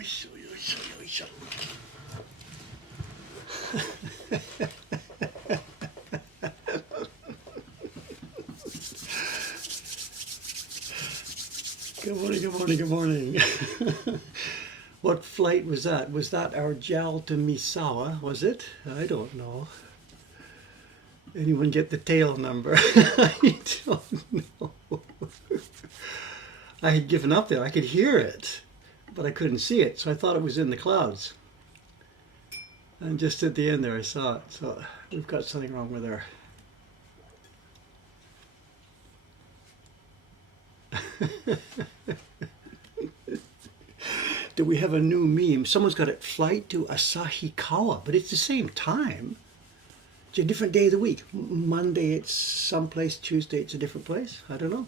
よいしょよいしょよいしょ。Good morning, good morning, good morning. What flight was that? Was that our JAL to Misawa, was it? I don't know. Anyone get the tail number? I don't know. I had given up there. I could hear it, but I couldn't see it, so I thought it was in the clouds. And just at the end there, I saw it. So we've got something wrong with our... Do we have a new meme? Someone's got it, flight to Asahikawa, but it's the same time. It's a different day of the week. Monday it's someplace, Tuesday it's a different place. I don't know.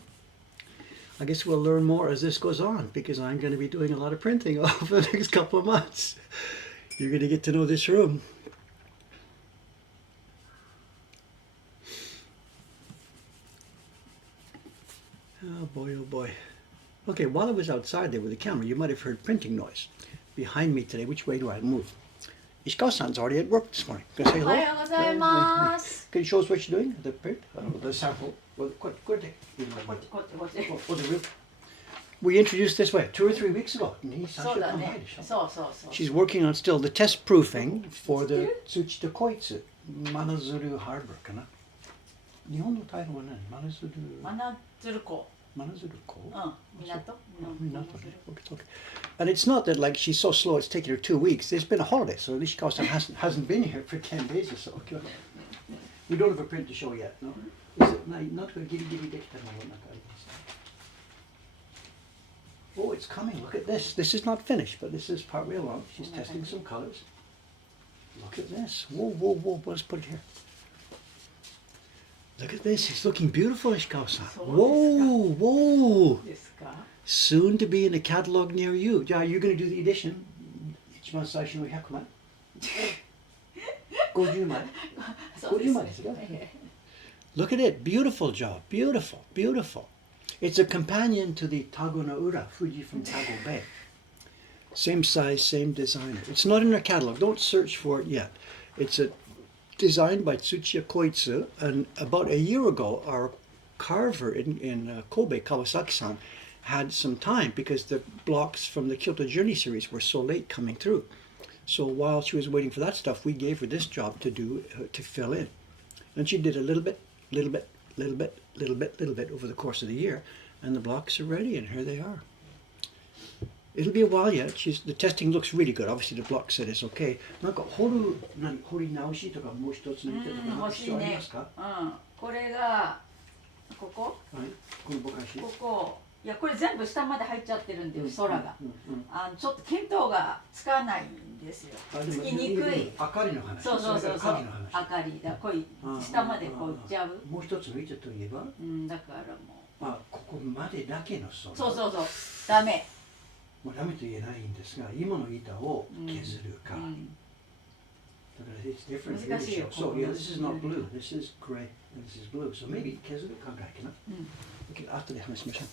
I guess we'll learn more as this goes on, because I'm going to be doing a lot of printing over the next couple of months. You're going to get to know this room. Oh boy, oh boy. Okay, while I was outside there with the camera, you might have heard printing noise behind me today. Which way do I move? Ishikawa-san's already at work this morning. Can I say hello? Can you show us what you're doing? The print? The sample. We introduced this way 2 or 3 weeks ago. She's working on still the test proofing for the Tsuchita Koitsu Manazuru Harbor. 日本のタイトルは何？Manazuru-ko. And it's not that like she's so slow it's taken her 2 weeks. There's been a holiday, so Ishikawa-san hasn't been here for 10 days or so. We don't have a print to show yet, no? Is it not going to Oh, it's coming. Look at this. This is not finished, but this is partway along. She's testing some colors. Look at this. Whoa, whoa, whoa. Let's put it here. Look at this. It's looking beautiful, Ishikawa-san. Whoa, whoa. Soon to be in a catalog near you. Yeah, you're going to do the edition. 一番最初の100枚。50枚。50枚ですか? Look at it. Beautiful job. Beautiful. Beautiful. It's a companion to the Tago no Ura, Fuji from Tago Bay. Same size, same designer. It's not in our catalog. Don't search for it yet. It's designed by Tsuchiya Koitsu, and about a year ago, our carver in Kobe, Kawasaki-san, had some time because the blocks from the Kyoto Journey series were so late coming through. So while she was waiting for that stuff, we gave her this job to do, to fill in. And she did a little bit, little bit, little bit, little bit, little bit over the course of the year, and the blocks are ready, and here they are. It'll be a while yet. The testing looks really good. Obviously, the block set is okay. なんか掘り直しとかもう一つの見てとか何か必要ありますか？これがここ？はい。このぼかし。ここ。いやこれ全部下まで入っちゃってるんで空が。ちょっと見当がつかないんですよ。つきにくい。明かりの話。そう。明かりだ。こい下までこういっちゃう。もう一つの糸といえば？だからもう。ここまでだけの空。そう。ダメ。もうダメと言えないんですが、今の板を削るか。だから it's different. 難しいよ。So yeah, this is not blue. This is gray and this is blue. So maybe 削る考えかな。Okay, 後で話しましょ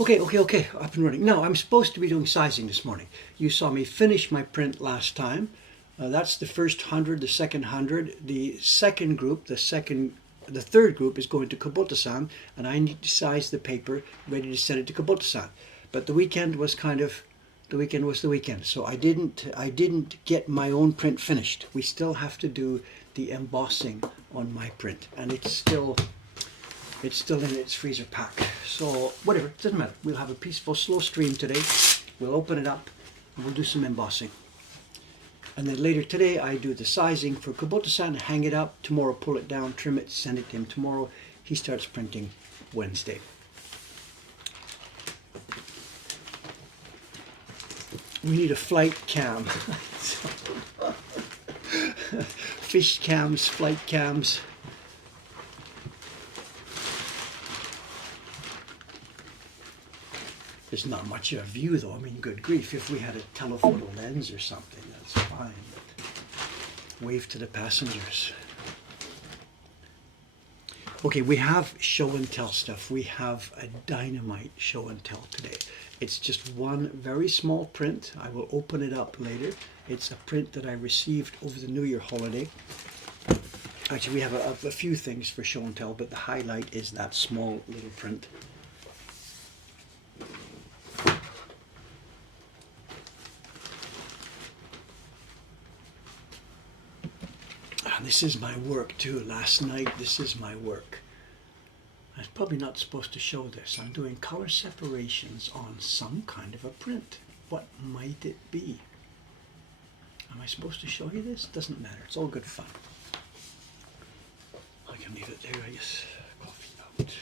う。Okay. Up and running. Now I'm supposed to be doing sizing this morning. You saw me finish my print last time. That's the first 100, the second 100, the second group, the third group is going to Kubota-san, and I need to size the paper, ready to send it to Kubota-san. But the weekend was the weekend, so I didn't get my own print finished. We still have to do the embossing on my print, and it's still in its freezer pack. So whatever, it doesn't matter. We'll have a peaceful, slow stream today. We'll open it up, and we'll do some embossing. And then later today, I do the sizing for Kubota-san, hang it up. Tomorrow, pull it down, trim it, send it to him tomorrow. He starts printing Wednesday. We need a flight cam. Fish cams, flight cams. There's not much of a view though. I mean, good grief, if we had a telephoto lens or something, that's fine. But wave to the passengers. Okay, we have show and tell stuff. We have a dynamite show and tell today. It's just one very small print. I will open it up later. It's a print that I received over the New Year holiday. Actually, we have a few things for show and tell, but the highlight is that small little print. This is my work too. Last night, this is my work. I'm probably not supposed to show this. I'm doing color separations on some kind of a print. What might it be? Am I supposed to show you this? Doesn't matter. It's all good fun. I can leave it there, I guess. Coffee out.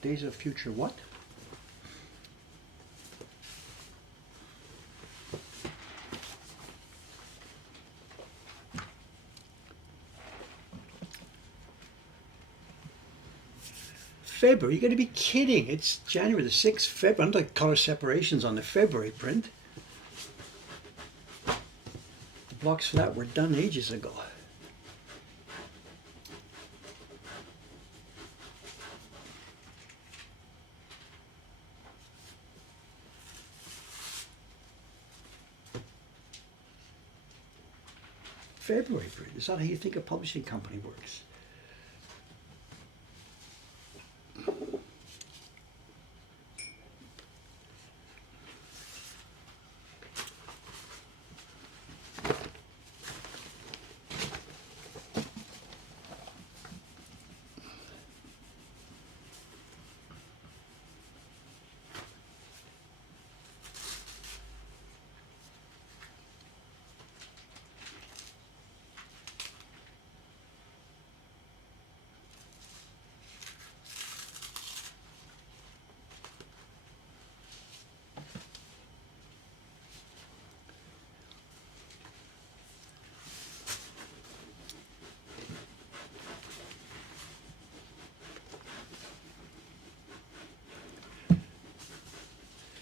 Days of Future what? February? You got to be kidding. It's January the 6th, February. I'm doing color separations on the February print. The blocks for that were done ages ago. February print. Is that how you think a publishing company works?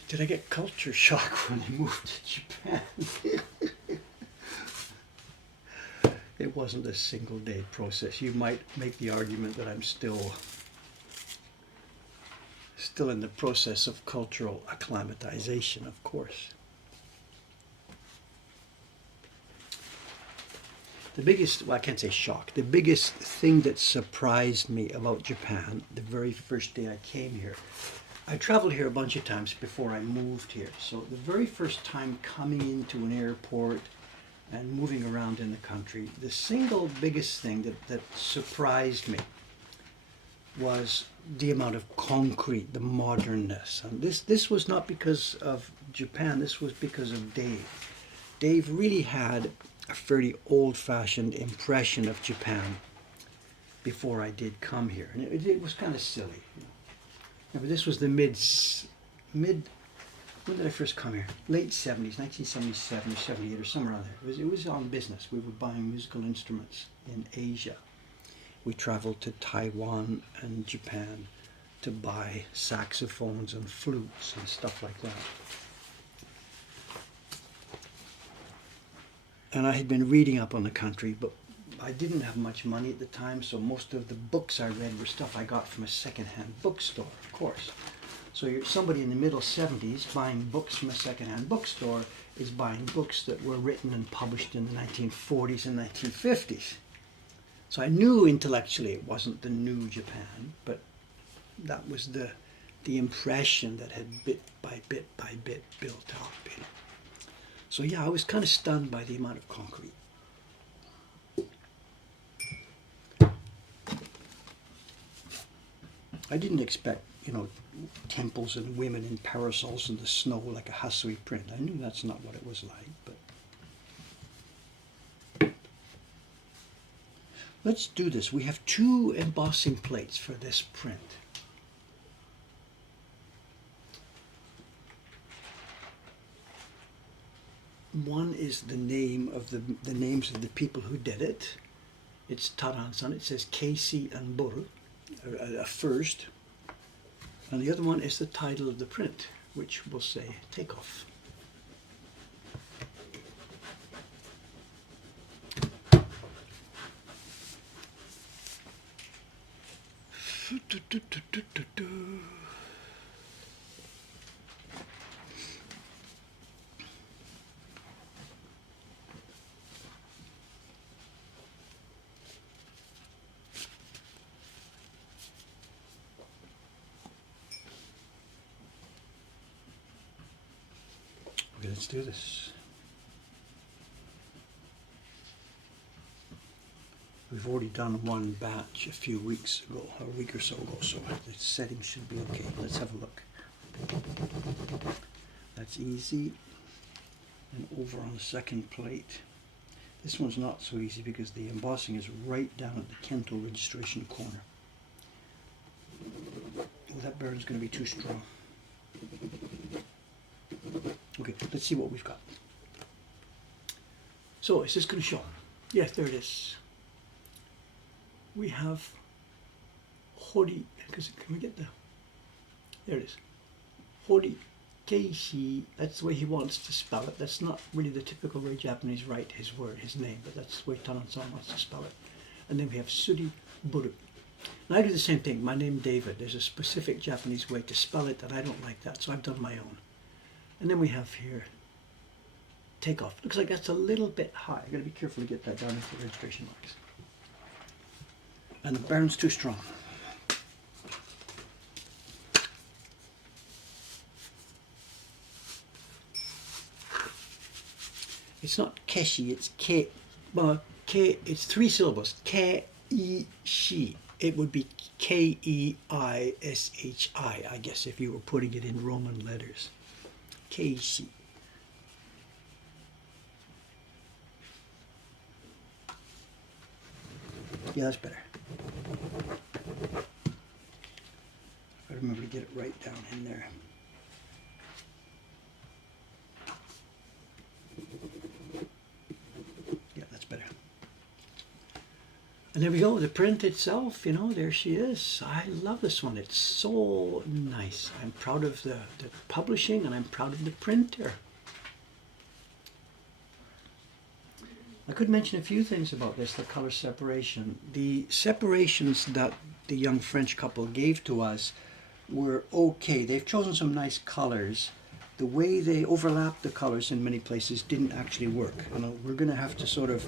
Did I get culture shock when I moved to Japan? It wasn't a single day process. You might make the argument that I'm still in the process of cultural acclimatization, of course. The biggest, well, I can't say shock, the biggest thing that surprised me about Japan the very first day I came here, I traveled here a bunch of times before I moved here. So the very first time coming into an airport and moving around in the country, the single biggest thing that surprised me was the amount of concrete, the modernness. And this was not because of Japan, this was because of Dave. Dave really had a fairly old-fashioned impression of Japan before I did come here. And it was kind of silly. Yeah, but this was the mid, when did I first come here? Late 70s, 1977 or 78 or somewhere around there. It was on business. We were buying musical instruments in Asia. We traveled to Taiwan and Japan to buy saxophones and flutes and stuff like that. And I had been reading up on the country, but I didn't have much money at the time, so most of the books I read were stuff I got from a second-hand bookstore, of course. So you're somebody in the middle 70s buying books from a second-hand bookstore is buying books that were written and published in the 1940s and 1950s. So I knew intellectually it wasn't the new Japan, but that was the impression that had bit by bit built up. So yeah, I was kind of stunned by the amount of concrete. I didn't expect, temples and women in parasols in the snow like a Hasui print. I knew that's not what it was like, but let's do this. We have 2 embossing plates for this print. One is the name of the names of the people who did it. It's Taran-san. It says Casey and Boru, a first. And the other one is the title of the print, which will say Takeoff. Okay, let's do this. We've already done one batch a few weeks ago, or a week or so ago, so the settings should be okay. Let's have a look. That's easy. And over on the second plate. This one's not so easy because the embossing is right down at the Kento registration corner. Oh, that burn is going to be too strong. Okay, let's see what we've got. So, is this going to show? Yes, there it is. We have Hori, because can we get the, there it is. Hori Keishi, that's the way he wants to spell it. That's not really the typical way Japanese write his word, his name, but that's the way Tanan-san wants to spell it. And then we have Suri Buru. And I do the same thing. My name David. There's a specific Japanese way to spell it, and I don't like that, so I've done my own. And then we have here Takeoff. Looks like that's a little bit high. I've got to be careful to get that down into the registration marks. And the burn's too strong. It's not keshi, it's ke. Well, ke, it's 3 syllables. Ke-i-shi. It would be K-E-I-S-H-I, I guess, if you were putting it in Roman letters. Keishi. Yeah, that's better. I remember to get it right down in there. Yeah, that's better. And there we go, the print itself, you know, there she is. I love this one. It's so nice. I'm proud of the publishing, and I'm proud of the printer. I could mention a few things about this, the color separation. The separations that the young French couple gave to us were okay. They've chosen some nice colors. The way they overlapped the colors in many places didn't actually work. You know, we're going to have to sort of,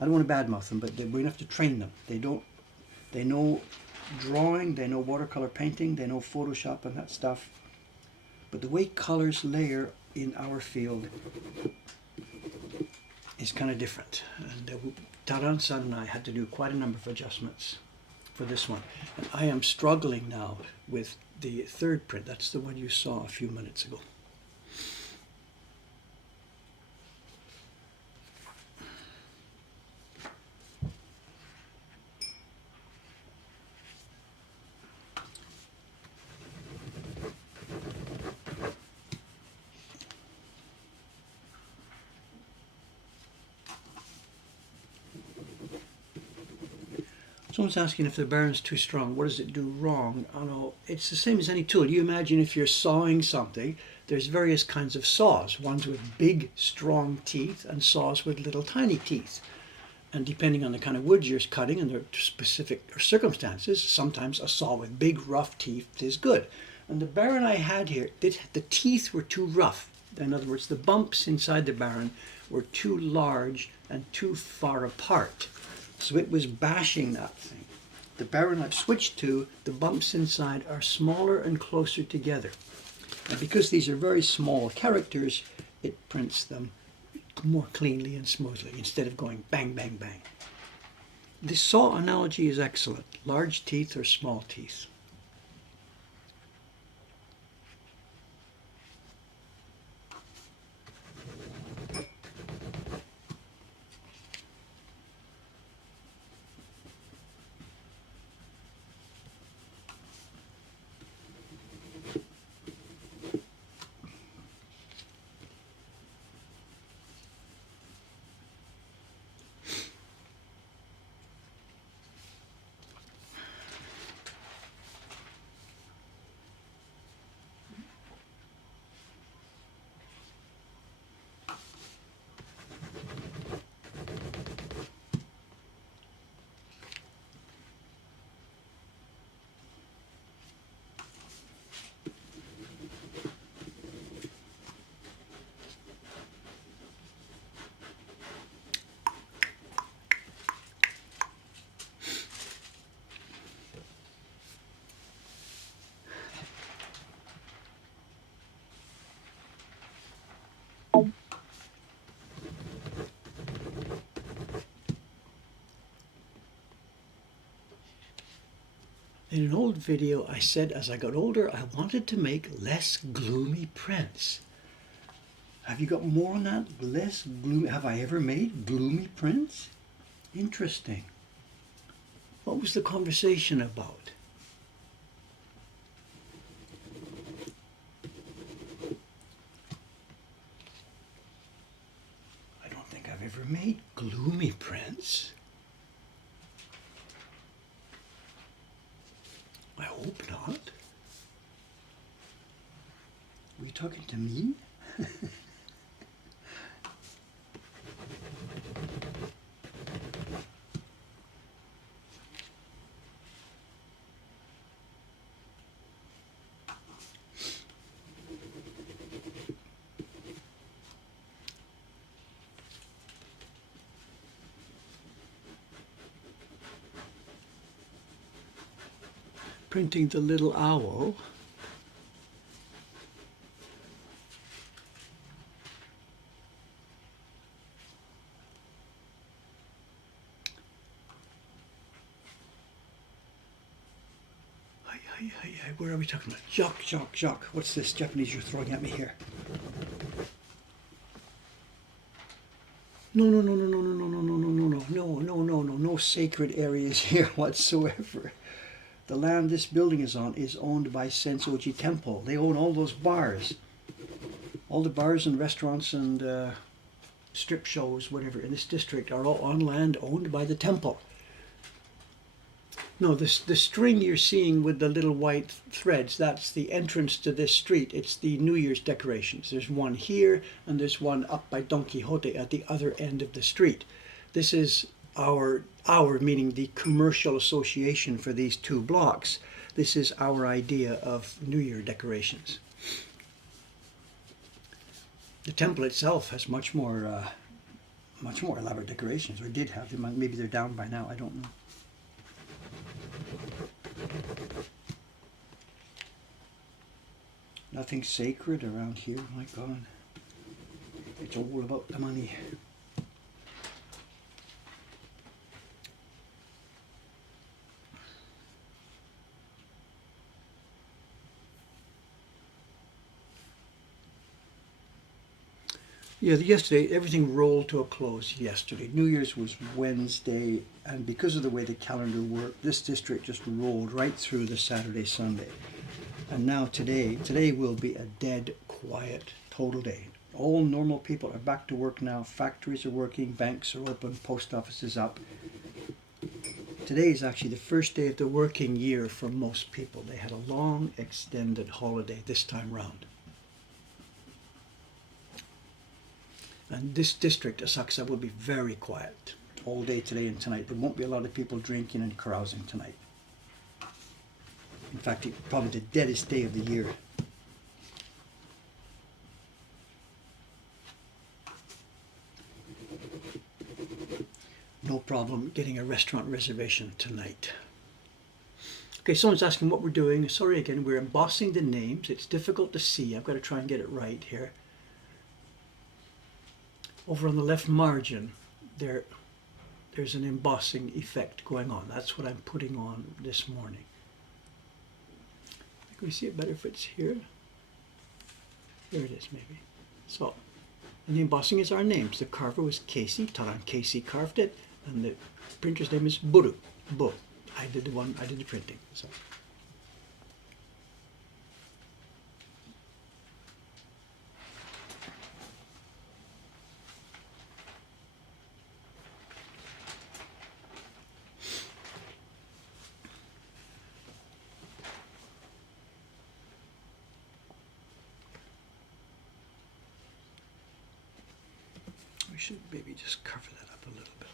I don't want to badmouth them, but we're going to have to train them. They know drawing, they know watercolor painting, they know Photoshop and that stuff. But the way colors layer in our field is kind of different. And Taran-san and I had to do quite a number of adjustments for this one. And I am struggling now with the third print. That's the one you saw a few minutes ago. Someone's asking if the burn's too strong, what does it do wrong? I know, it's the same as any tool. You imagine if you're sawing something, there's various kinds of saws, ones with big, strong teeth and saws with little tiny teeth. And depending on the kind of wood you're cutting and their specific circumstances, sometimes a saw with big, rough teeth is good. And the Baron I had here, the teeth were too rough. In other words, the bumps inside the Baron were too large and too far apart. So it was bashing that thing. The Baron I've switched to, the bumps inside are smaller and closer together. And because these are very small characters, it prints them more cleanly and smoothly instead of going bang, bang, bang. The saw analogy is excellent. Large teeth or small teeth. In an old video, I said as I got older, I wanted to make less gloomy prints. Have you got more on that? Less gloomy? Have I ever made gloomy prints? Interesting. What was the conversation about? I don't think I've ever made gloomy prints. I hope not. Were you talking to me? Printing the little owl. Where are we talking about? Jacques. What's this Japanese you're throwing at me here? No. No sacred areas here whatsoever. The land this building is on is owned by Sensoji Temple. They own all those bars. All the bars and restaurants and strip shows, whatever, in this district are all on land owned by the temple. No, the string you're seeing with the little white threads, that's the entrance to this street. It's the New Year's decorations. There's one here, and there's one up by Don Quixote at the other end of the street. This is our meaning the commercial association for these two blocks. This is our idea of New Year decorations. The temple itself has much more elaborate decorations, or did have them. Maybe they're down by now, I don't know. Nothing sacred around here, my God. It's all about the money. Yeah, yesterday, everything rolled to a close yesterday. New Year's was Wednesday, and because of the way the calendar worked, this district just rolled right through the Saturday, Sunday. And now today will be a dead, quiet, total day. All normal people are back to work now. Factories are working, banks are open, post office is up. Today is actually the first day of the working year for most people. They had a long, extended holiday this time round. And this district, Asakusa, will be very quiet all day today and tonight. There won't be a lot of people drinking and carousing tonight. In fact, it's probably the deadest day of the year. No problem getting a restaurant reservation tonight. Okay, someone's asking what we're doing. Sorry again, we're embossing the names. It's difficult to see. I've got to try and get it right here. Over on the left margin, there's an embossing effect going on. That's what I'm putting on this morning. Can we see it better if it's here? There it is, maybe. So, and the embossing is our names. The carver was Casey. Taran Casey carved it, and the printer's name is Buru. Bu. I did the printing. So. We should maybe just cover that up a little bit.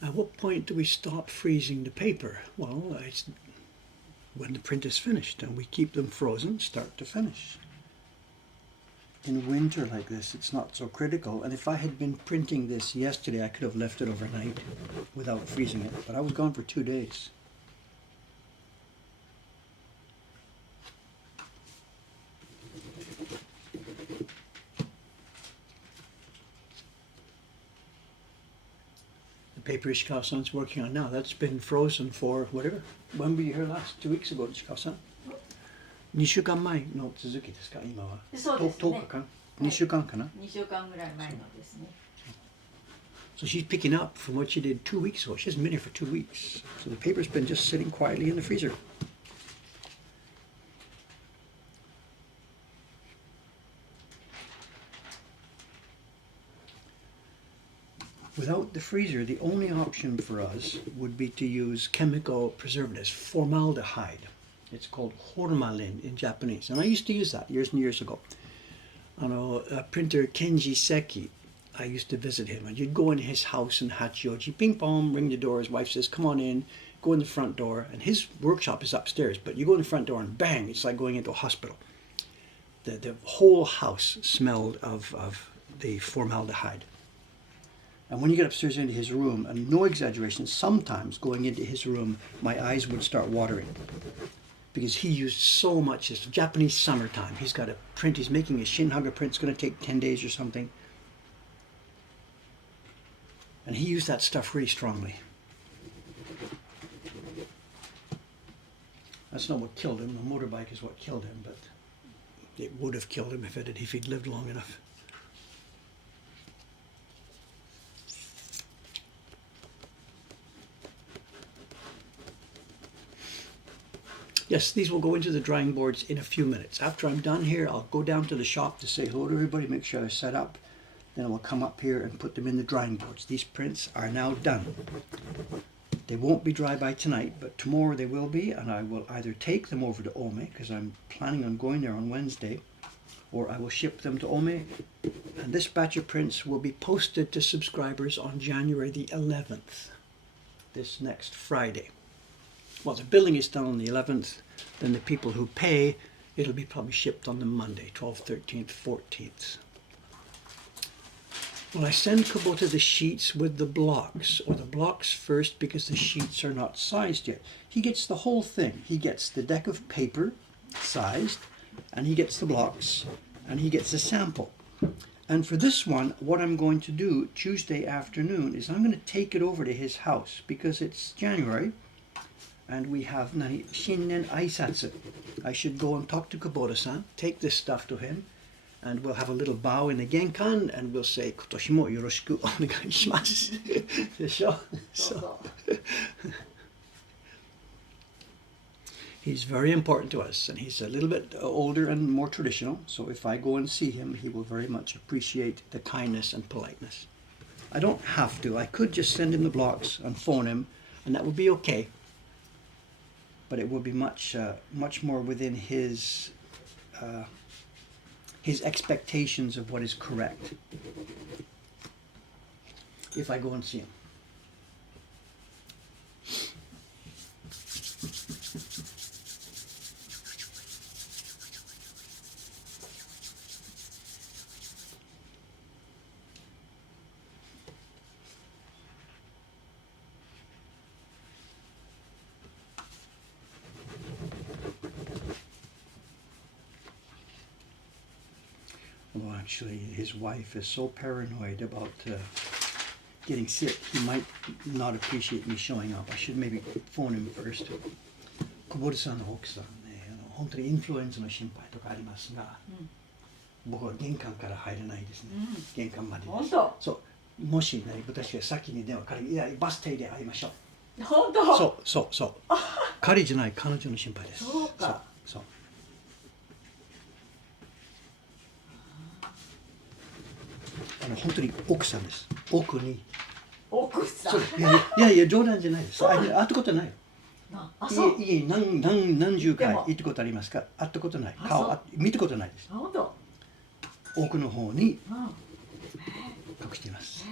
At what point do we stop freezing the paper? Well, it's when the print is finished, and we keep them frozen start to finish. In winter like this, it's not so critical, and if I had been printing this yesterday, I could have left it overnight without freezing it, but I was gone for 2 days. The paper Ishikawa-san's working on now, that's been frozen for whatever. When were you here last? 2 weeks ago, Ishikawa-san? 2週間前の続きですか、今は。そうですね。10日間 ?2 週間かな 2週間ぐらい前のですね。So she's picking up from what she did 2 weeks ago. She hasn't been here for 2 weeks. So the paper's been just sitting quietly in the freezer. Without the freezer, the only option for us would be to use chemical preservatives, formaldehyde. It's called formalin in Japanese. And I used to use that years and years ago. Printer Kenji Seki, I used to visit him. And you'd go in his house in Hachioji, ping pong, ring the door. His wife says, come on in, go in the front door. And his workshop is upstairs, but you go in the front door and bang, it's like going into a hospital. The whole house smelled of the formaldehyde. And when you get upstairs into his room, and no exaggeration, sometimes going into his room, my eyes would start watering. Because he used so much. It's Japanese summertime. He's got a print. He's making a Shinhaga print. It's going to take 10 days or something. And he used that stuff really strongly. That's not what killed him. The motorbike is what killed him, but it would have killed him if he'd lived long enough. Yes, these will go into the drying boards in a few minutes. After I'm done here, I'll go down to the shop to say hello to everybody, make sure they're set up. Then I will come up here and put them in the drying boards. These prints are now done. They won't be dry by tonight, but tomorrow they will be, and I will either take them over to Ome, because I'm planning on going there on Wednesday, or I will ship them to Ome. And this batch of prints will be posted to subscribers on January the 11th, this next Friday. Well, the billing is done on the 11th, then the people who pay, it'll be probably shipped on the Monday, 12th, 13th, 14th. Well, I send Kubota the sheets with the blocks, or the blocks first because the sheets are not sized yet. He gets the whole thing. He gets the deck of paper sized, and he gets the blocks, and he gets a sample. And for this one, what I'm going to do Tuesday afternoon is I'm going to take it over to his house because it's January. And we have Shinnen Aisatsu. I should go and talk to Kubota-san, take this stuff to him, and we'll have a little bow in the genkan, and we'll say, Kotoshi mo yoroshiku onegai shimasu. So, he's very important to us, and he's a little bit older and more traditional, so if I go and see him, he will very much appreciate the kindness and politeness. I don't have to. I could just send him the blocks and phone him, and that would be okay. But it will be much more within his expectations of what is correct if I go and see him. Although actually his wife is so paranoid about getting sick, he might not appreciate me showing up. I should maybe phone him first. Kubota-sanの奥さんね、本当にインフルエンザの心配とかありますが、僕は玄関から入れないですね。玄関までです。本当？そう。もしね、私が先に電話いやバス停で会いましょう。本当？そう。彼じゃない彼女の心配です。そうか。そう。本当に奥さんです。奥さん。いや冗談じゃないです。会ったことないよ。家に何十回行ったことありますか？会ったことない。顔見たことないです。本当。奥の方に隠しています。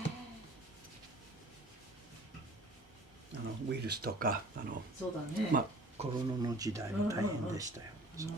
ウイルスとかそうだね。まあコロナの時代も大変でしたよ。そう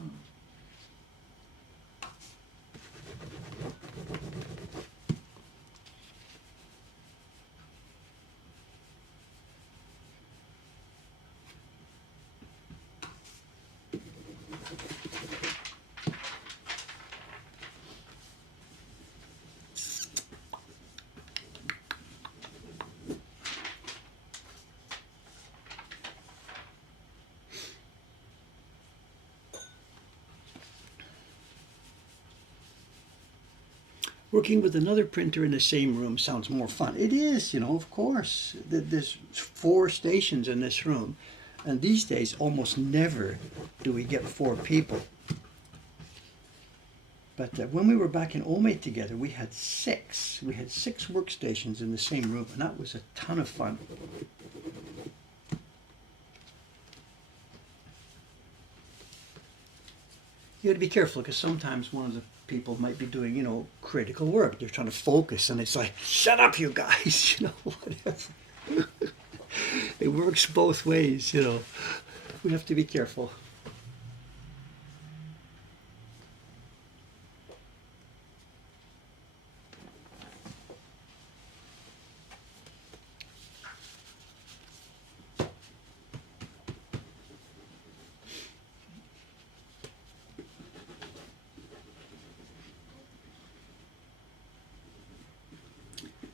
Working with another printer in the same room sounds more fun. It is, of course. There's 4 stations in this room. And these days, almost never do we get 4 people. But when we were back in Ome together, we had 6. We had 6 workstations in the same room, and that was a ton of fun. You got to be careful because sometimes one of the people might be doing, critical work. They're trying to focus, and it's like, shut up, you guys, whatever. It works both ways, We have to be careful.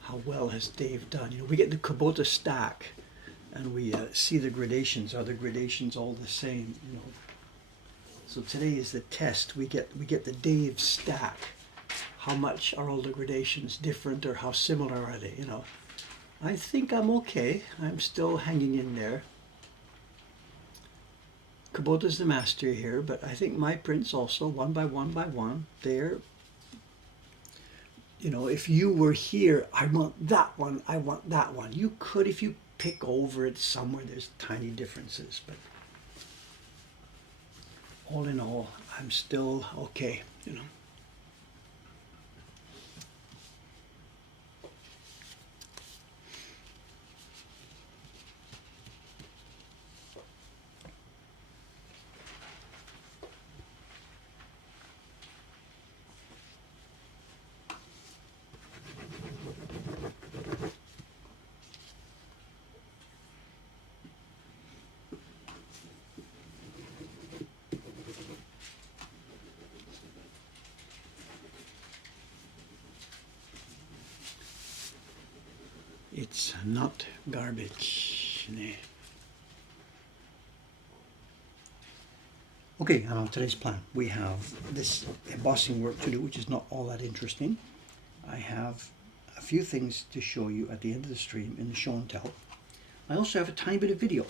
How well has Dave done? We get the Kubota stack, and we see the gradations. Are the gradations all the same? So today is the test. We get the Dave stack. How much are all the gradations different, or how similar are they? I think I'm okay. I'm still hanging in there. Kubota's the master here, but I think my prints also, one by one, they're, if you were here, I want that one, I want that one. You could, if you pick over it somewhere, there's tiny differences, but all in all, I'm still okay, It's not garbage. Okay, on today's plan, we have this embossing work to do, which is not all that interesting. I have a few things to show you at the end of the stream in the show and tell. I also have a tiny bit of video.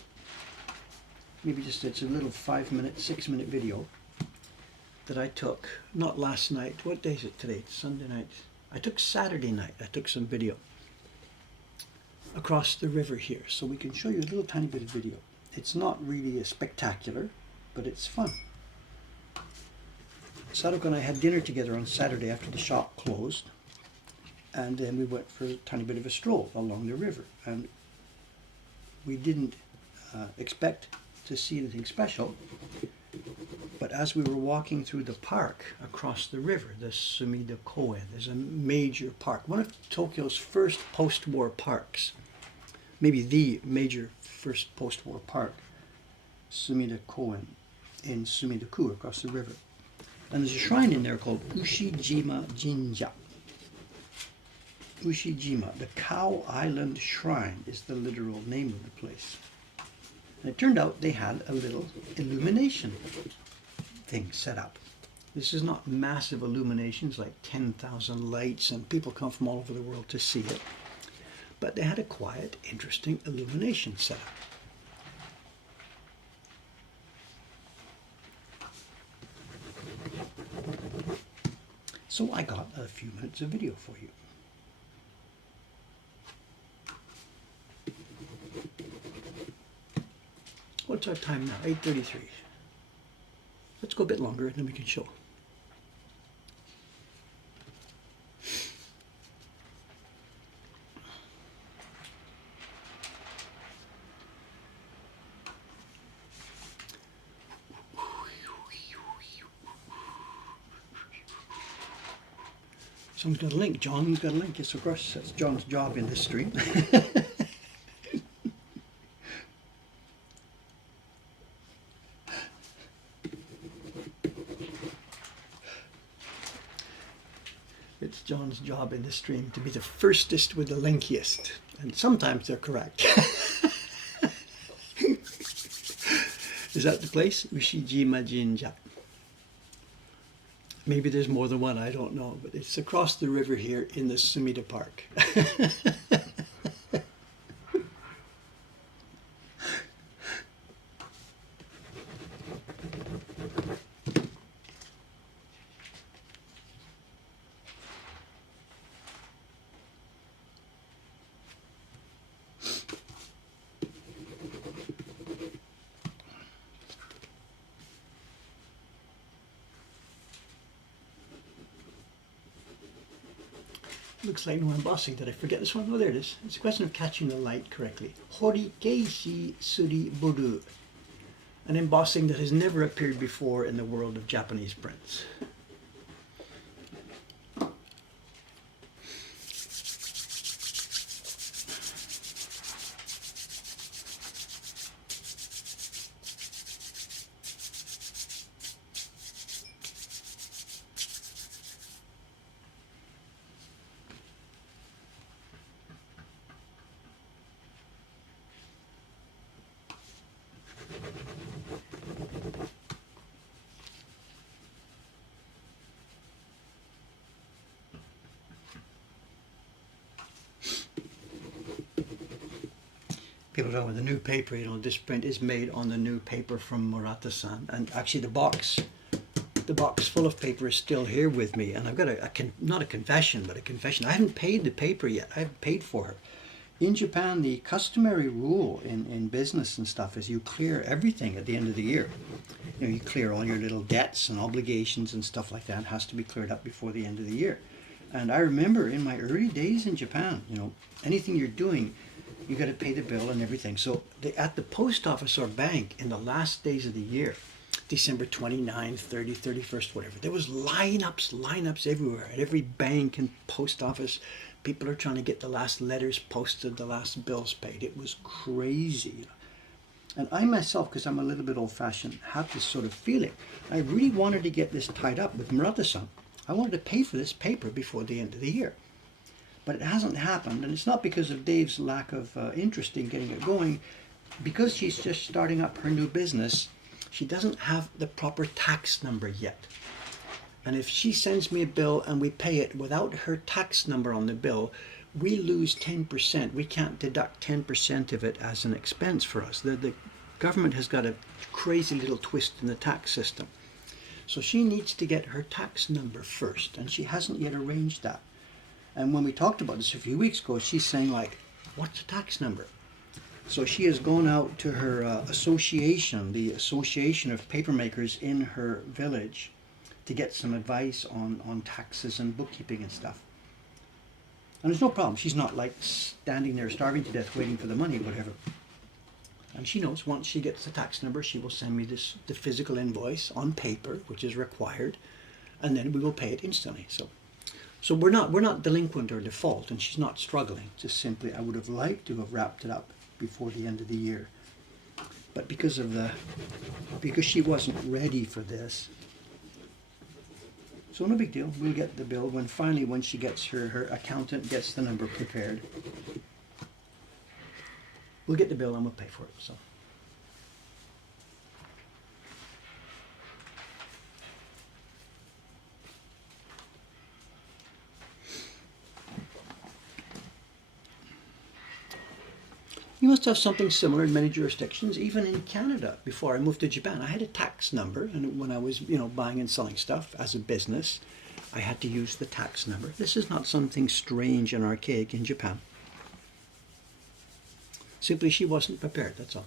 Maybe just it's a little 5-minute, 6-minute video that I took, not last night. What day is it today? It's Sunday night. I took Saturday night. I took some video across the river here, so we can show you a little tiny bit of video. It's not really a spectacular, but it's fun. Sadako and I had dinner together on Saturday after the shop closed, and then we went for a tiny bit of a stroll along the river, and we didn't expect to see anything special, but as we were walking through the park across the river, the Sumida Koen, there's a major park, one of Tokyo's first post-war parks, maybe the major first post-war park, Sumida Koen in Sumida-ku across the river. And there's a shrine in there called Ushijima Jinja. Ushijima, the Cow Island Shrine, is the literal name of the place. And it turned out they had a little illumination thing set up. This is not massive illuminations like 10,000 lights and people come from all over the world to see it. But they had a quiet, interesting illumination set up. So I got a few minutes of video for you. What's our time now? 8:33. Let's go a bit longer and then we can show. Someone's got a link. John's got a link. Yes, of course. That's John's job in this stream. It's John's job in this stream to be the firstest with the linkiest. And sometimes they're correct. Is that the place? Ushijima Jinja. Maybe there's more than one, I don't know. But it's across the river here in the Sumida Park. Looks like no embossing. Did I forget this one? Oh, there it is. It's a question of catching the light correctly. Horikeishi Suri Buru. An embossing that has never appeared before in the world of Japanese prints. People talk about the new paper, this print is made on the new paper from Murata-san. And actually the box full of paper is still here with me. And I've got not a confession, but a confession. I haven't paid the paper yet. I haven't paid for her. In Japan, the customary rule in business and stuff is you clear everything at the end of the year. You clear all your little debts and obligations and stuff like that. It has to be cleared up before the end of the year. And I remember in my early days in Japan, anything you're doing, you got to pay the bill and everything. So at the post office or bank in the last days of the year, December 29th, 30th, 31st, whatever, there was lineups everywhere. At every bank and post office, people are trying to get the last letters posted, the last bills paid. It was crazy. And I myself, because I'm a little bit old-fashioned, had this sort of feeling. I really wanted to get this tied up with Murata-san. I wanted to pay for this paper before the end of the year. But it hasn't happened, and it's not because of Dave's lack of interest in getting it going. Because she's just starting up her new business, she doesn't have the proper tax number yet. And if she sends me a bill and we pay it without her tax number on the bill, we lose 10%. We can't deduct 10% of it as an expense for us. The government has got a crazy little twist in the tax system. So she needs to get her tax number first, and she hasn't yet arranged that. And when we talked about this a few weeks ago, she's saying, what's the tax number? So she has gone out to her association, the Association of Papermakers in her village, to get some advice on taxes and bookkeeping and stuff. And there's no problem. She's not standing there starving to death waiting for the money or whatever. And she knows once she gets the tax number, she will send me the physical invoice on paper, which is required, and then we will pay it instantly. So we're not delinquent or default, and she's not struggling. Just simply, I would have liked to have wrapped it up before the end of the year, but because she wasn't ready for this. So no big deal. We'll get the bill when she gets her accountant gets the number prepared. We'll get the bill and we'll pay for it. So. You must have something similar in many jurisdictions, even in Canada. Before I moved to Japan, I had a tax number, and when I was, buying and selling stuff as a business, I had to use the tax number. This is not something strange and archaic in Japan. Simply, she wasn't prepared, that's all.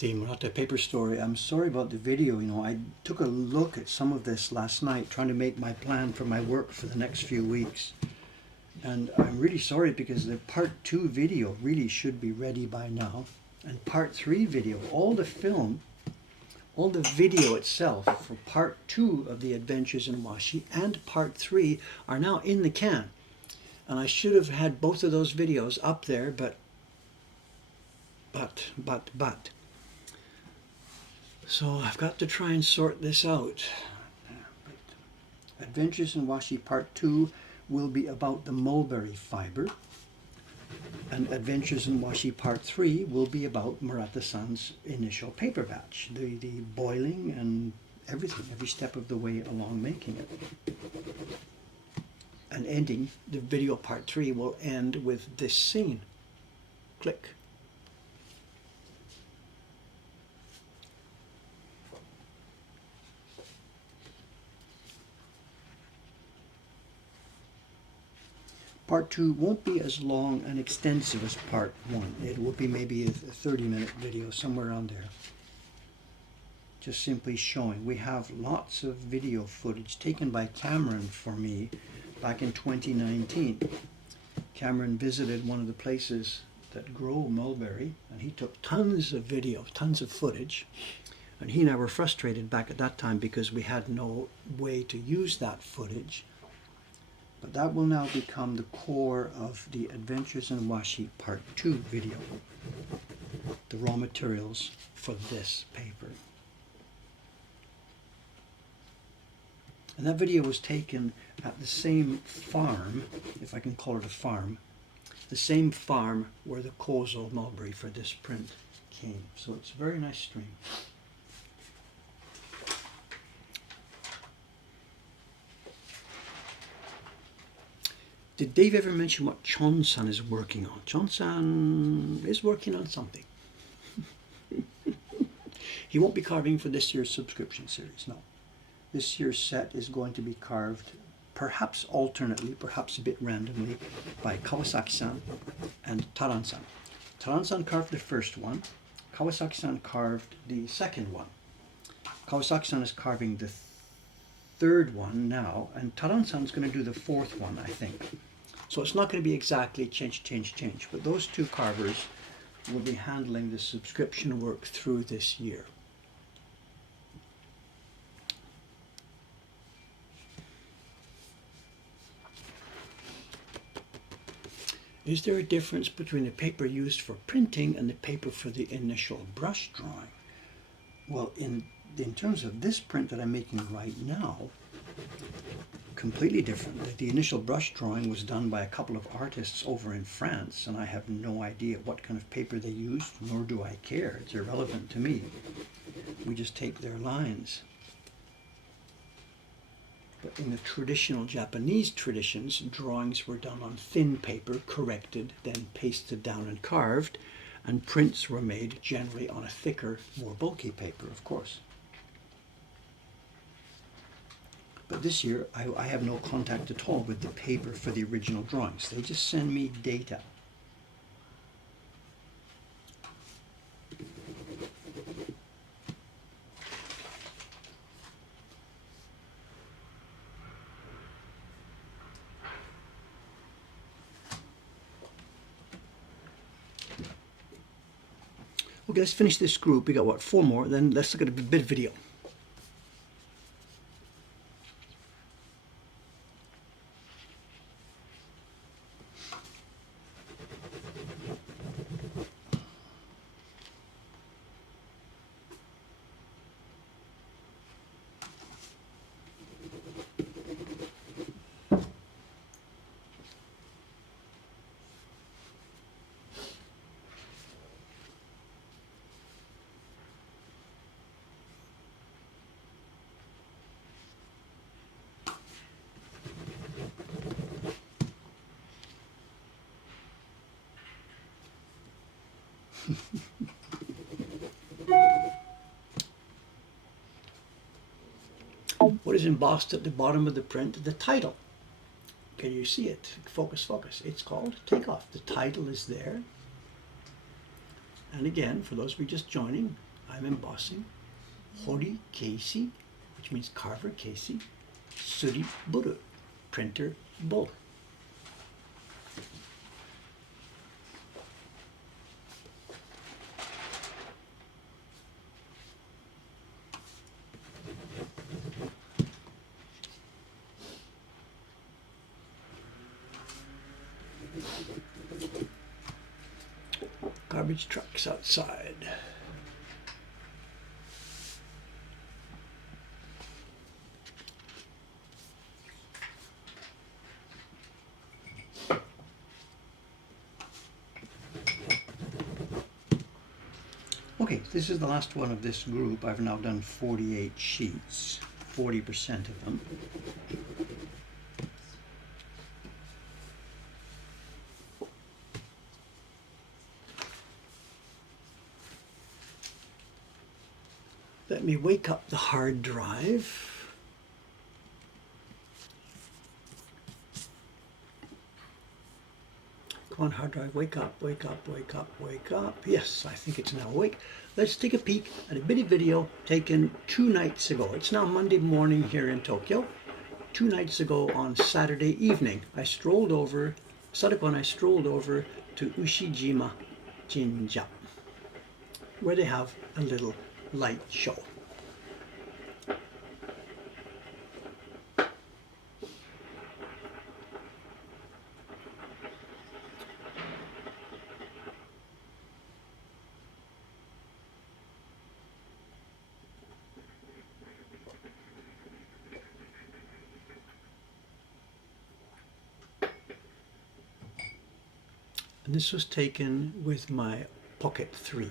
The Murata paper story. I'm sorry about the video. You know, I took a look at some of this last night, trying to make my plan for my work for the next few weeks. And I'm really sorry because the part 2 video really should be ready by now. And part 3 video, all the film, all the video itself for part 2 of the Adventures in Washi and part 3 are now in the can. And I should have had both of those videos up there, but. So I've got to try and sort this out. Adventures in Washi Part 2 will be about the mulberry fiber. And Adventures in Washi Part 3 will be about Murata-san's initial paper batch. The boiling and everything, every step of the way along making it. And ending, the video Part 3 will end with this scene. Click. Part 2 won't be as long and extensive as Part 1. It will be maybe a 30-minute video, somewhere around there. Just simply showing. We have lots of video footage taken by Cameron for me back in 2019. Cameron visited one of the places that grow mulberry, and he took tons of video, tons of footage. And he and I were frustrated back at that time because we had no way to use that footage. But that will now become the core of the Adventures in Washi Part 2 video. The raw materials for this paper. And that video was taken at the same farm, if I can call it a farm, the same farm where the Kozo mulberry for this print came. So it's a very nice stream. Did Dave ever mention what Chon-san is working on? Chon-san is working on something. He won't be carving for this year's subscription series, no. This year's set is going to be carved perhaps alternately, perhaps a bit randomly, by Kawasaki-san and Taran-san. Taran-san carved the first one. Kawasaki-san carved the second one. Kawasaki-san is carving the third one now, and Taran-san is going to do the fourth one, I think. So it's not going to be exactly change, but those two carvers will be handling the subscription work through this year. Is there a difference between the paper used for printing and the paper for the initial brush drawing? Well, in terms of this print that I'm making right now, completely different. The initial brush drawing was done by a couple of artists over in France, and I have no idea what kind of paper they used, nor do I care. It's irrelevant to me. We just take their lines. But in the traditional Japanese traditions, drawings were done on thin paper, corrected, then pasted down and carved, and prints were made generally on a thicker, more bulky paper, of course. But this year, I have no contact at all with the paper for the original drawings. They just send me data. Okay, let's finish this group. We got, what, 4 more? Then let's look at a bit of video. What is embossed at the bottom of the print? The title. Can you see it? Focus, focus. It's called Takeoff. The title is there. And again, for those of you just joining, I'm embossing. Hori Keisi, which means carver Keisi. Suri Buru, printer bull. Garbage trucks outside. Okay, this is the last one of this group. I've now done 48 sheets, 40% of them. Let me wake up the hard drive. Come on, hard drive, wake up, wake up, wake up, wake up. Yes, I think it's now awake. Let's take a peek at a bitty video taken 2 nights ago. It's now Monday morning here in Tokyo. 2 nights ago on Saturday evening, Sadako and I strolled over to Ushijima Jinja, where they have a little light show. And this was taken with my Pocket 3.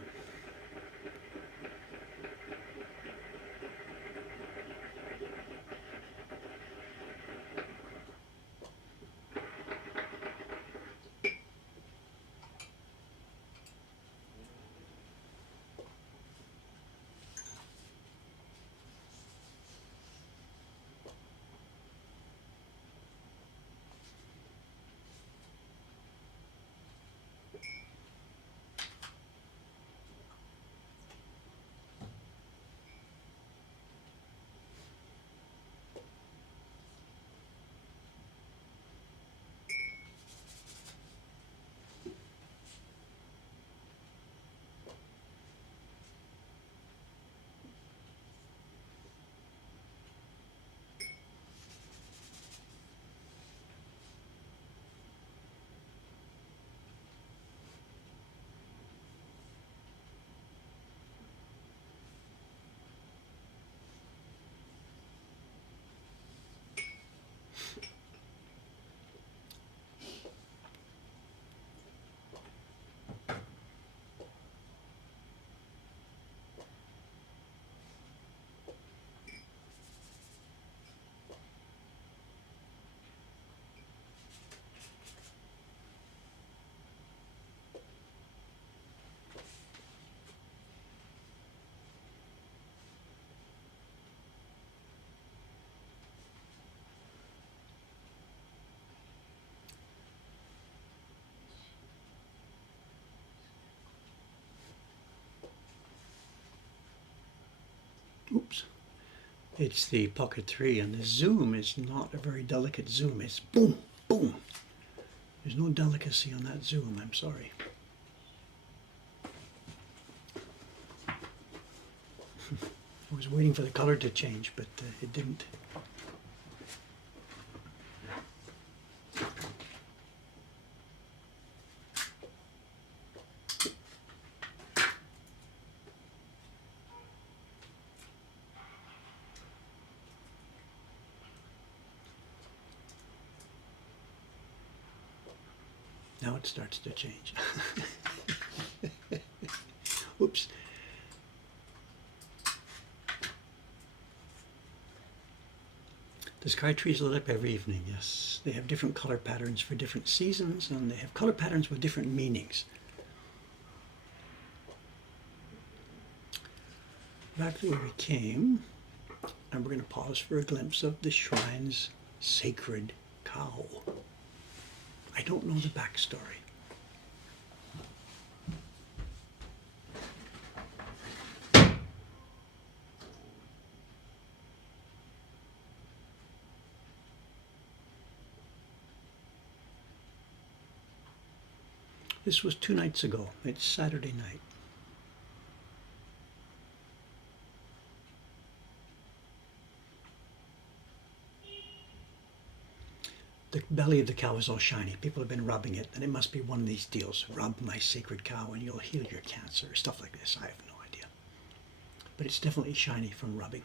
Oops. It's the Pocket 3, and the zoom is not a very delicate zoom. It's boom, boom. There's no delicacy on that zoom, I'm sorry. I was waiting for the color to change, but it didn't. Now it starts to change. Whoops. The sky trees lit up every evening, yes. They have different color patterns for different seasons, and they have color patterns with different meanings. Back to where we came, and we're going to pause for a glimpse of the shrine's sacred cow. I don't know the backstory. This was 2 nights ago. It's Saturday night. The belly of the cow is all shiny. People have been rubbing it, and it must be one of these deals. Rub my sacred cow and you'll heal your cancer. Stuff like this. I have no idea. But it's definitely shiny from rubbing.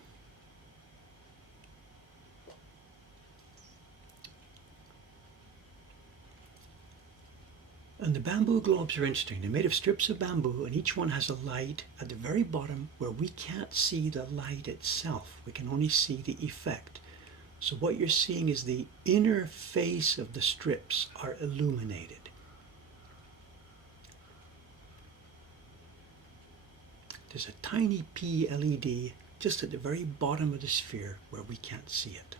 And the bamboo globes are interesting. They're made of strips of bamboo, and each one has a light at the very bottom where we can't see the light itself. We can only see the effect. So what you're seeing is the inner face of the strips are illuminated. There's a tiny P LED just at the very bottom of the sphere where we can't see it.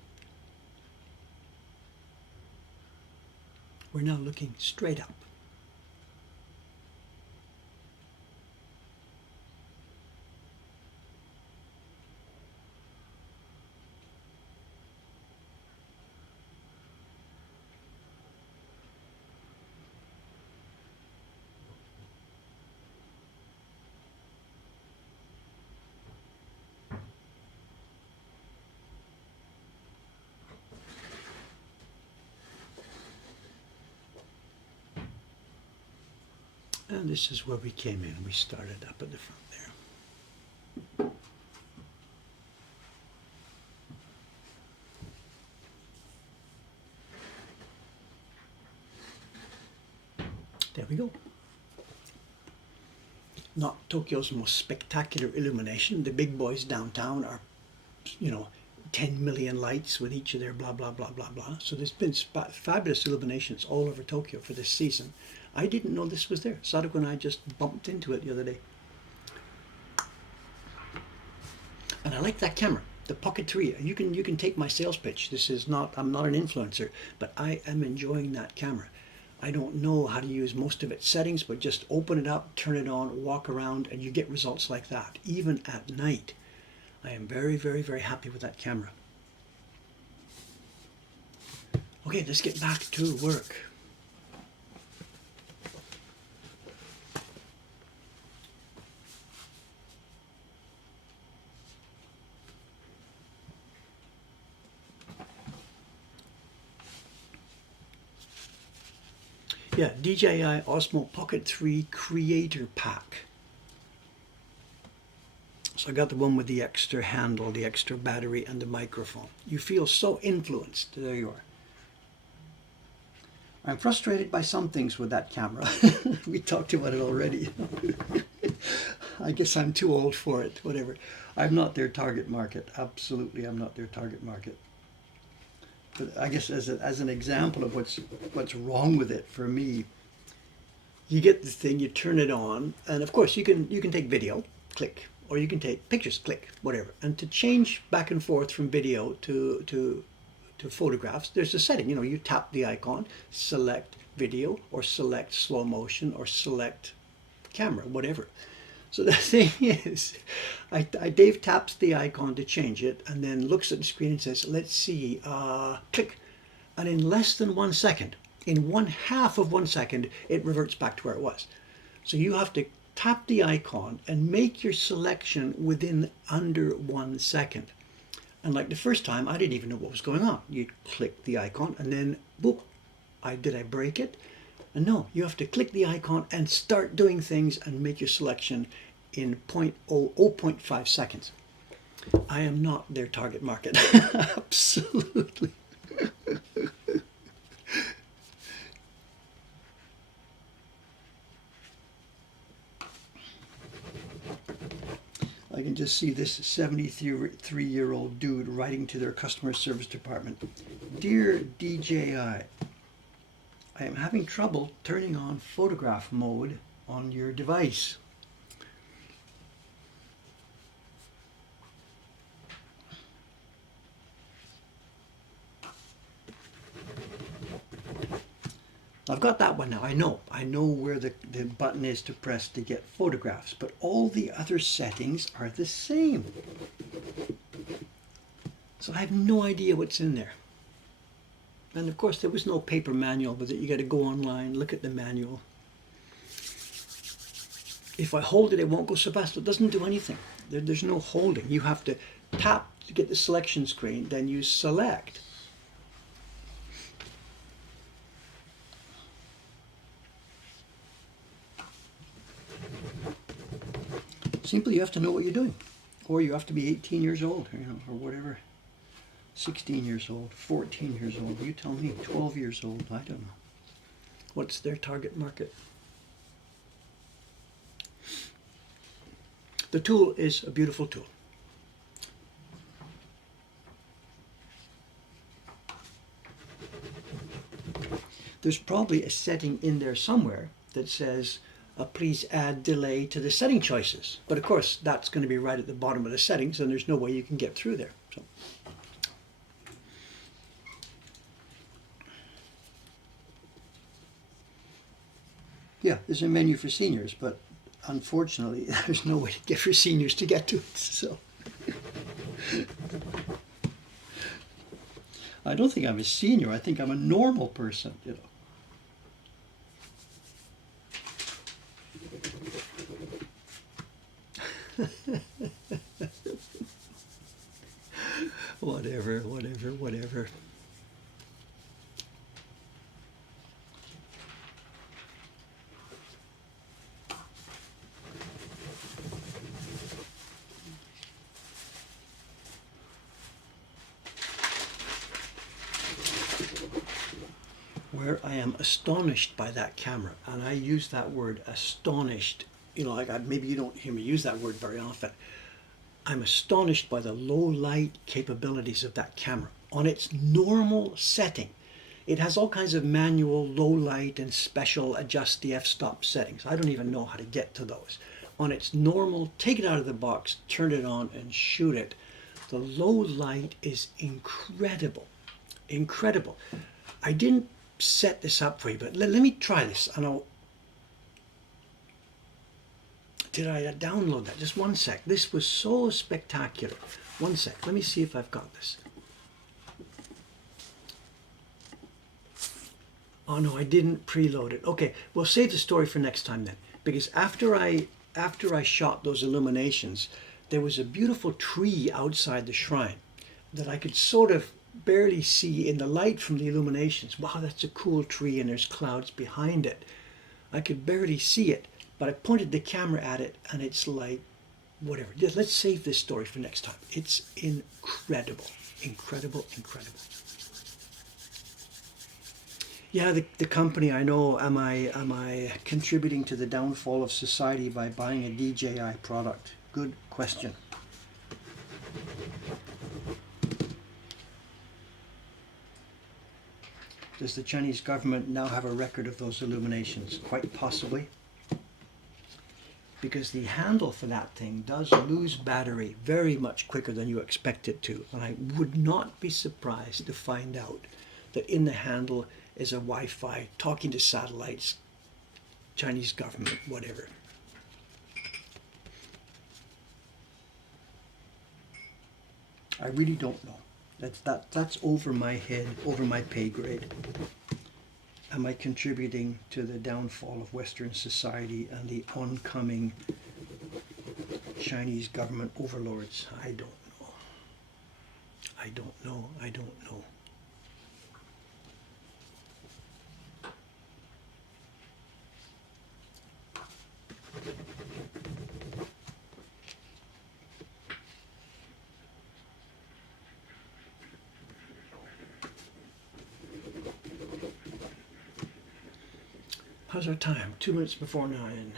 We're now looking straight up. And this is where we came in. We started up at the front there. There we go. Not Tokyo's most spectacular illumination. The big boys downtown are, 10 million lights with each of their blah, blah, blah, blah, blah. So there's been fabulous illuminations all over Tokyo for this season. I didn't know this was there. Sadako and I just bumped into it the other day. And I like that camera, the Pocket 3. You can take my sales pitch. I'm not an influencer, but I am enjoying that camera. I don't know how to use most of its settings, but just open it up, turn it on, walk around, and you get results like that, even at night. I am very, very, very happy with that camera. Okay, let's get back to work. Yeah, DJI Osmo Pocket 3 Creator Pack. So I got the one with the extra handle, the extra battery, and the microphone. You feel so influenced. There you are. I'm frustrated by some things with that camera. We talked about it already. I guess I'm too old for it, whatever. I'm not their target market. Absolutely, I'm not their target market. But I guess as an example of what's wrong with it for me, you get the thing, you turn it on, and of course you can take video, click, or you can take pictures, click, whatever. And to change back and forth from video to photographs, there's a setting. You tap the icon, select video, or select slow motion, or select camera, whatever. So the thing is, Dave taps the icon to change it and then looks at the screen and says, let's see, click. And in less than 1 second, in 1/2 of 1 second, it reverts back to where it was. So you have to tap the icon and make your selection within under 1 second. And like the first time, I didn't even know what was going on. You click the icon and then, boop, did I break it? And no, you have to click the icon and start doing things and make your selection in 0.5 seconds. I am not their target market. Absolutely. I can just see this 73-year-old dude writing to their customer service department. Dear DJI, I am having trouble turning on photograph mode on your device. I've got that one now. I know where the button is to press to get photographs, but all the other settings are the same. So I have no idea what's in there. And of course there was no paper manual with it. You got to go online, look at the manual. If I hold it, it won't go so fast. It doesn't do anything. There's no holding. You have to tap to get the selection screen, then you select. Simply, you have to know what you're doing. Or you have to be 18 years old, or whatever. 16 years old, 14 years old. You tell me. 12 years old. I don't know. What's their target market? The tool is a beautiful tool. There's probably a setting in there somewhere that says, please add delay to the setting choices. But of course, that's going to be right at the bottom of the settings, and there's no way you can get through there. So. Yeah, there's a menu for seniors, but unfortunately, there's no way to get for seniors to get to it. So. I don't think I'm a senior. I think I'm a normal person, Whatever. Where I am astonished by that camera, and I use that word astonished, maybe you don't hear me use that word very often. I'm astonished by the low light capabilities of that camera. On its normal setting, it has all kinds of manual low light and special adjust the f-stop settings. I don't even know how to get to those. On its normal, take it out of the box, turn it on and shoot it. The low light is incredible. Incredible. I didn't set this up for you, but let me try this. Did I download that? Just one sec. This was so spectacular. One sec. Let me see if I've got this. Oh no, I didn't preload it. Okay, we'll save the story for next time then. Because after I shot those illuminations, there was a beautiful tree outside the shrine that I could sort of barely see in the light from the illuminations. Wow, that's a cool tree, and there's clouds behind it. I could barely see it, but I pointed the camera at it, and it's like, whatever. Let's save this story for next time. It's incredible. Incredible. Yeah, the company, I know, am I contributing to the downfall of society by buying a DJI product? Good question. Does the Chinese government now have a record of those illuminations? Quite possibly. Because the handle for that thing does lose battery very much quicker than you expect it to. And I would not be surprised to find out that in the handle is a Wi-Fi, talking to satellites, Chinese government, whatever. I really don't know. That's over my head, over my pay grade. Am I contributing to the downfall of Western society and the oncoming Chinese government overlords? I don't know. I don't know. How's our time? 2 minutes before 9.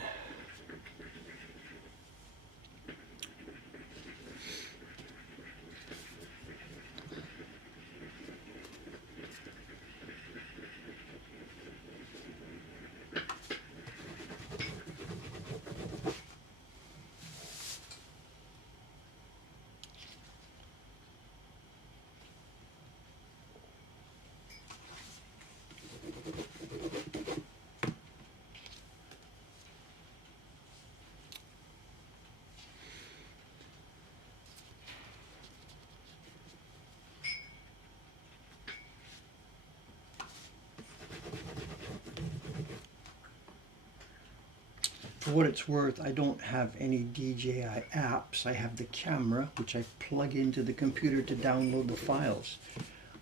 For what it's worth, I don't have any DJI apps. I have the camera, which I plug into the computer to download the files.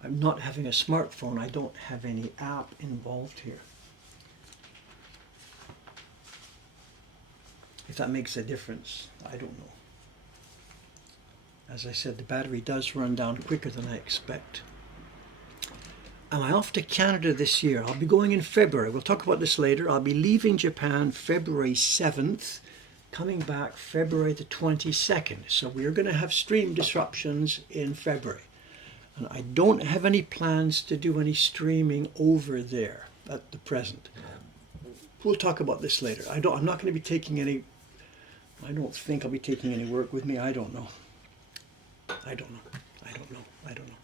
I'm not having a smartphone. I don't have any app involved here. If that makes a difference, I don't know. As I said, the battery does run down quicker than I expect. Am I off to Canada this year? I'll be going in February. We'll talk about this later. I'll be leaving Japan February 7th, coming back February the 22nd. So we're going to have stream disruptions in February. And I don't have any plans to do any streaming over there at the present. We'll talk about this later. I'm not going to be taking any, I don't think I'll be taking any work with me. I don't know. I don't know. I don't know. I don't know.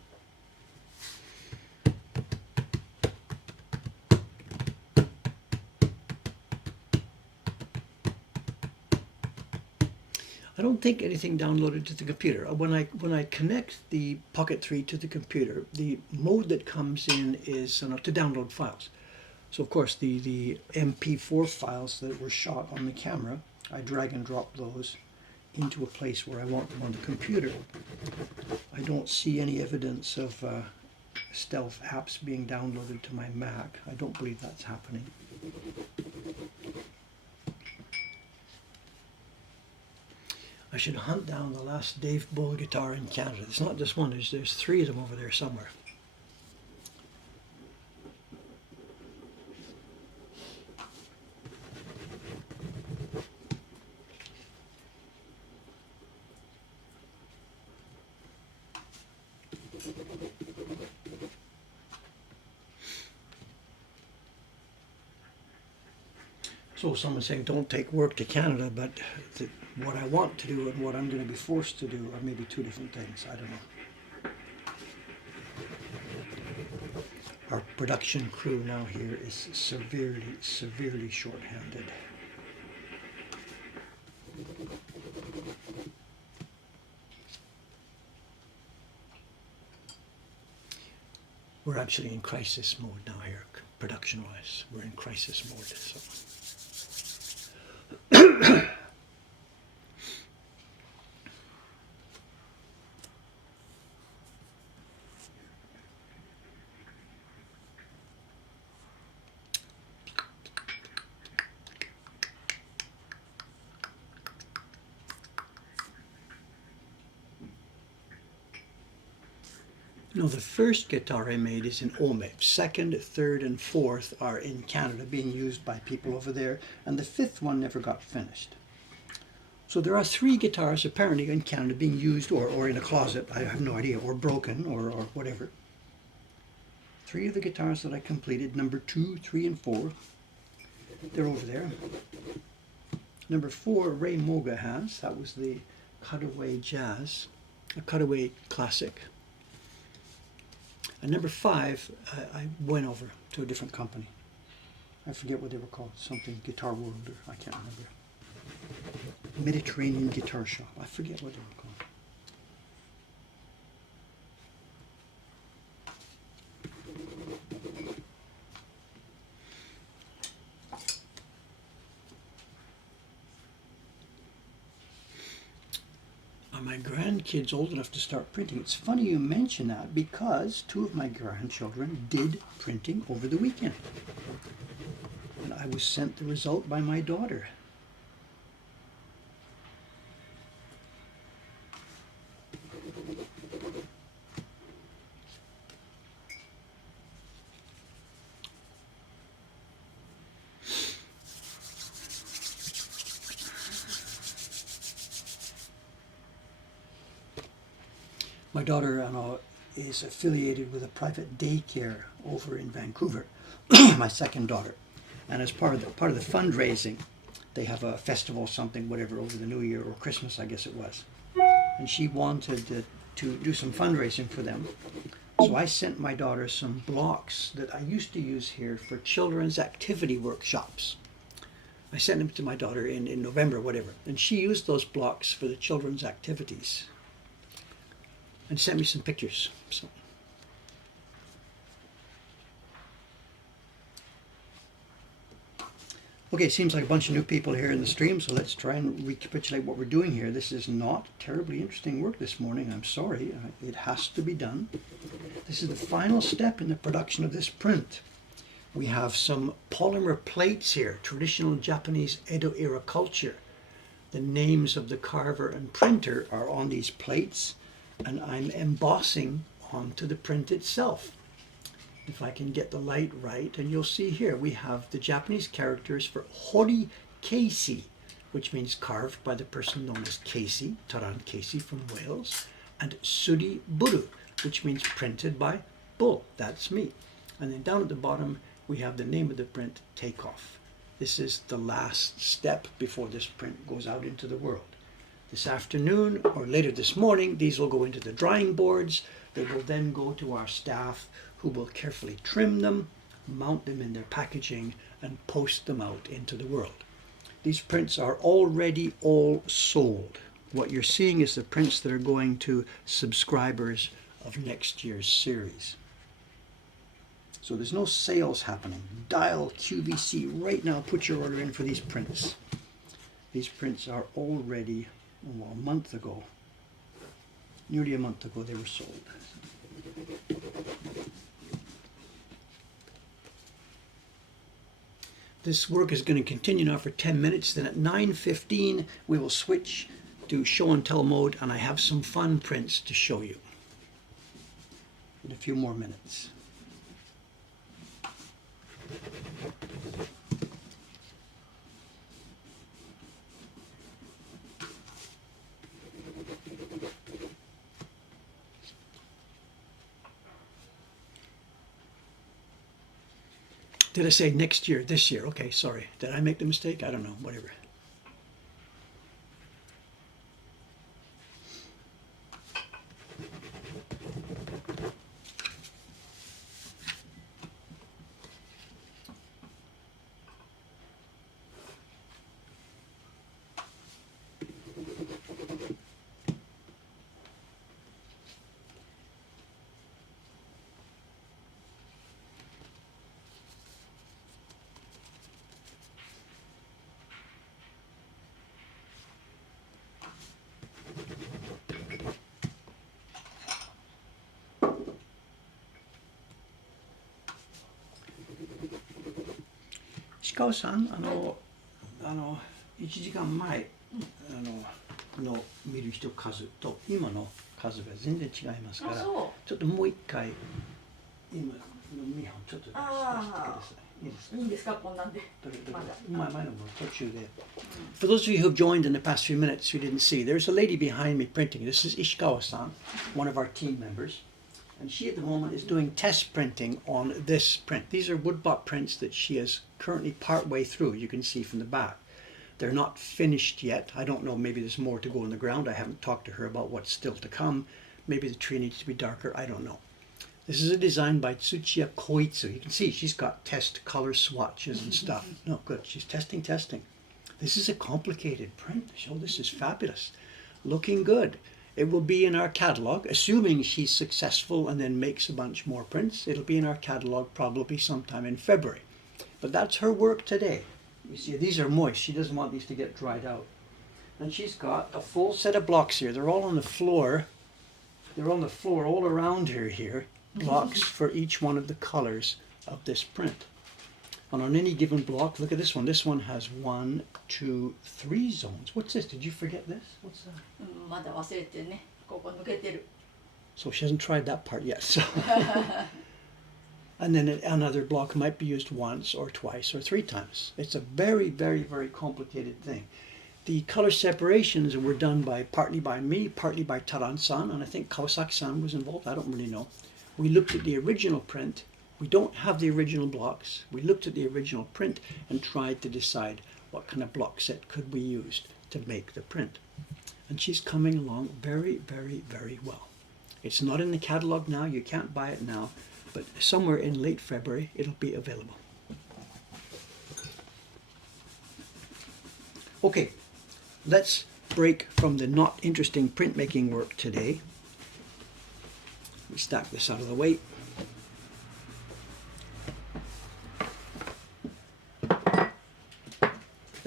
I don't think anything downloaded to the computer. When I connect the Pocket 3 to the computer, the mode that comes in is to download files. So of course the MP4 files that were shot on the camera, I drag and drop those into a place where I want them on the computer. I don't see any evidence of stealth apps being downloaded to my Mac. I don't believe that's happening. I should hunt down the last Dave Bull guitar in Canada. It's not just one, there's 3 of them over there somewhere. So someone's saying don't take work to Canada, but what I want to do and what I'm going to be forced to do are maybe 2 different things. I don't know. Our production crew now here is severely short-handed. We're actually in crisis mode now here, production-wise. We're in crisis mode. So. No, the first guitar I made is in Ome. 2nd, 3rd, and 4th are in Canada, being used by people over there, and the 5th one never got finished. So there are 3 guitars apparently in Canada being used, or in a closet, I have no idea, or broken, or whatever. 3 of the guitars that I completed, number 2, 3, and 4, they're over there. Number 4, Ray Moga has. That was the Cutaway Jazz, a Cutaway Classic. And number 5, I went over to a different company. I forget what they were called, something Guitar World, or I can't remember. Mediterranean Guitar Shop, I forget what they were called. Are my grandkids old enough to start printing? It's funny you mention that because 2 of my grandchildren did printing over the weekend. And I was sent the result by my daughter. My daughter is affiliated with a private daycare over in Vancouver, my second daughter. And as part of the fundraising, they have a festival, something, whatever, over the New Year or Christmas, I guess it was. And she wanted to do some fundraising for them. So I sent my daughter some blocks that I used to use here for children's activity workshops. I sent them to my daughter in November, whatever. And she used those blocks for the children's activities. And sent me some pictures. So. Okay, it seems like a bunch of new people here in the stream, so let's try and recapitulate what we're doing here. This is not terribly interesting work this morning. I'm sorry. It has to be done. This is the final step in the production of this print. We have some polymer plates here, traditional Japanese Edo era culture. The names of the carver and printer are on these plates, and I'm embossing onto the print itself. If I can get the light right, and you'll see here we have the Japanese characters for Hori Keisi, which means carved by the person known as Casey, Taran Casey from Wales, and Suri Buru, which means printed by Bull, that's me. And then down at the bottom we have the name of the print, Takeoff. This is the last step before this print goes out into the world. This afternoon or later this morning, these will go into the drying boards. They will then go to our staff, who will carefully trim them, mount them in their packaging, and post them out into the world. These prints are already all sold. What you're seeing is the prints that are going to subscribers of next year's series. So there's no sales happening. Dial QVC right now, put your order in for these prints. These prints are already, well, a month ago, nearly a month ago they were sold. This work is going to continue now for 10 minutes. Then at 9:15 we will switch to show and tell mode, and I have some fun prints to show you in a few more minutes. Did I say next year, this year? Okay, sorry. Did I make the mistake? I don't know, whatever. Ishikawaさん、1時間前の見る人数と今の数が全然違いますから、ちょっともう一回今の見本ちょっと出してください。いいですか？いいんですか？こんなんで。前のも途中で。For those of you who have joined in the past few minutes who didn't see, there's a lady behind me printing. This is Ishikawa-san, one of our team members. And she at the moment is doing test printing on this print. These are woodblock prints that she is currently part way through, you can see from the back. They're not finished yet. I don't know, maybe there's more to go in the ground. I haven't talked to her about what's still to come. Maybe the tree needs to be darker, I don't know. This is a design by Tsuchiya Koitsu. You can see she's got test color swatches and stuff. No, good, she's testing. This is a complicated print. Oh, this is fabulous. Looking good. It will be in our catalog, assuming she's successful and then makes a bunch more prints. It'll be in our catalog probably sometime in February. But that's her work today. You see, these are moist. She doesn't want these to get dried out. And she's got a full set of blocks here. They're all on the floor. They're on the floor all around her here. Blocks for each one of the colors of this print. And on any given block, look at this one. This one has 1, 2, 3 zones. What's this? Did you forget this? What's that? So she hasn't tried that part yet. So. And then another block might be used once or twice or 3 times. It's a very, very, very complicated thing. The color separations were done partly by me, partly by Taran-san, and I think Kawasaki-san was involved. I don't really know. We looked at the original print. We don't have the original blocks. We looked at the original print and tried to decide what kind of block set could we use to make the print. And she's coming along very, very, very well. It's not in the catalog now. You can't buy it now. But somewhere in late February, it'll be available. Okay, let's break from the not interesting printmaking work today. Let me stack this out of the way.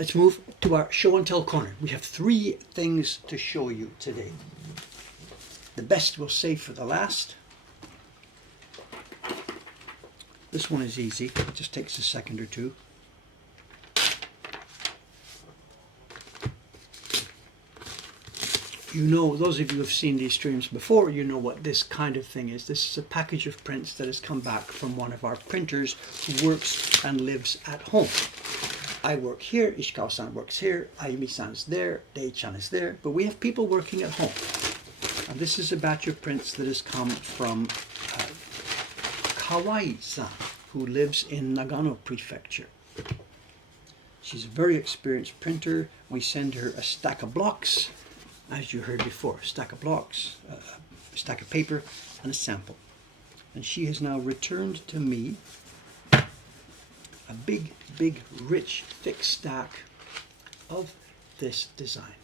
let's move to our show and tell corner. We have 3 things to show you today. The best we'll save for the last. This one is easy. It just takes a second or two. You know, those of you who have seen these streams before, you know what this kind of thing is. This is a package of prints that has come back from one of our printers who works and lives at home. I work here, Ishikawa-san works here, Ayumi-san's there, Dei-chan is there, but we have people working at home. And this is a batch of prints that has come from Kawai-san, who lives in Nagano Prefecture. She's a very experienced printer. We send her a stack of blocks, as you heard before, a stack of blocks, a stack of paper, and a sample. And she has now returned to me a big, rich, thick stack of this design.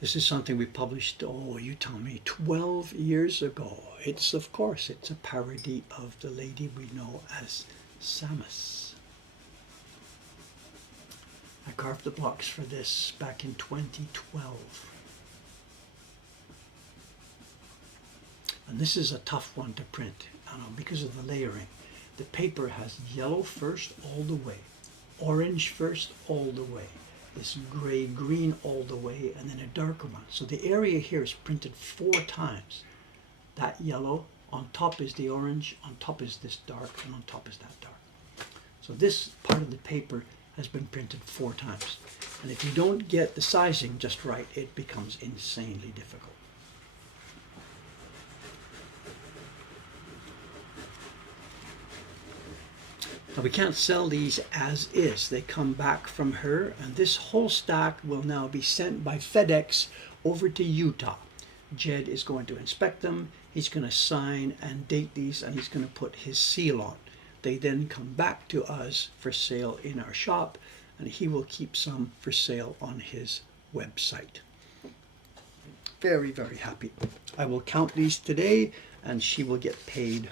This is something we published, you tell me, 12 years ago. It's, of course, it's a parody of the lady we know as Samus. I carved the blocks for this back in 2012. And this is a tough one to print because of the layering. The paper has yellow first all the way, orange first all the way, this gray-green all the way, and then a darker one. So the area here is printed 4 times. That yellow, on top is the orange, on top is this dark, and on top is that dark. So this part of the paper has been printed 4 times. And if you don't get the sizing just right, it becomes insanely difficult. Now we can't sell these as is. They come back from her, and this whole stack will now be sent by FedEx over to Utah. Jed is going to inspect them. He's going to sign and date these, and he's going to put his seal on. They then come back to us for sale in our shop, and he will keep some for sale on his website. Very, very happy. I will count these today, and she will get paid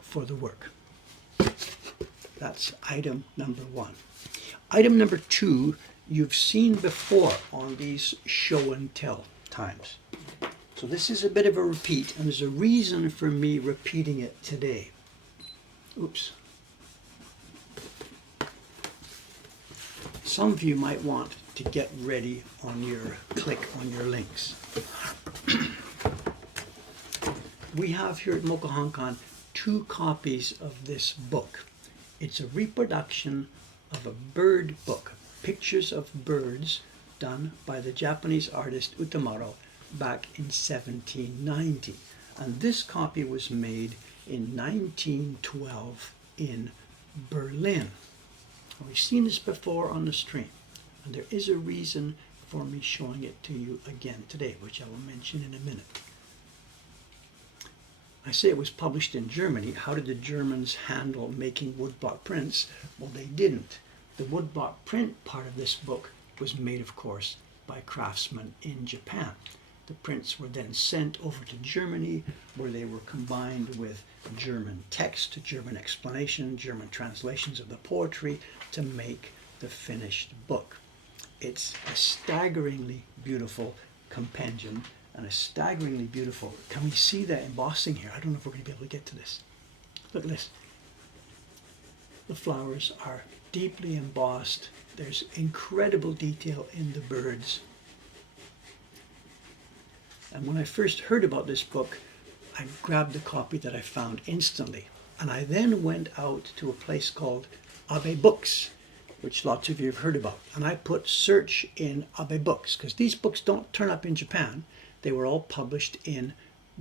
for the work. That's item number 1. Item number 2, you've seen before on these show and tell times. So this is a bit of a repeat, and there's a reason for me repeating it today. Oops. Some of you might want to get ready on your click on your links. We have here at Mokuhankan 2 copies of this book. It's a reproduction of a bird book, pictures of birds done by the Japanese artist Utamaro back in 1790. And this copy was made in 1912 in Berlin. We've seen this before on the stream, and there is a reason for me showing it to you again today, which I will mention in a minute. I say it was published in Germany. How did the Germans handle making woodblock prints? Well, they didn't. The woodblock print part of this book was made, of course, by craftsmen in Japan. The prints were then sent over to Germany, where they were combined with German text, German explanation, German translations of the poetry to make the finished book. It's a staggeringly beautiful compendium and a staggeringly beautiful. Can we see that embossing here? I don't know if we're going to be able to get to this. Look at this. The flowers are deeply embossed. There's incredible detail in the birds. And when I first heard about this book, I grabbed the copy that I found instantly. And I then went out to a place called Abe Books, which lots of you have heard about. And I put search in Abe Books, because these books don't turn up in Japan. They were all published in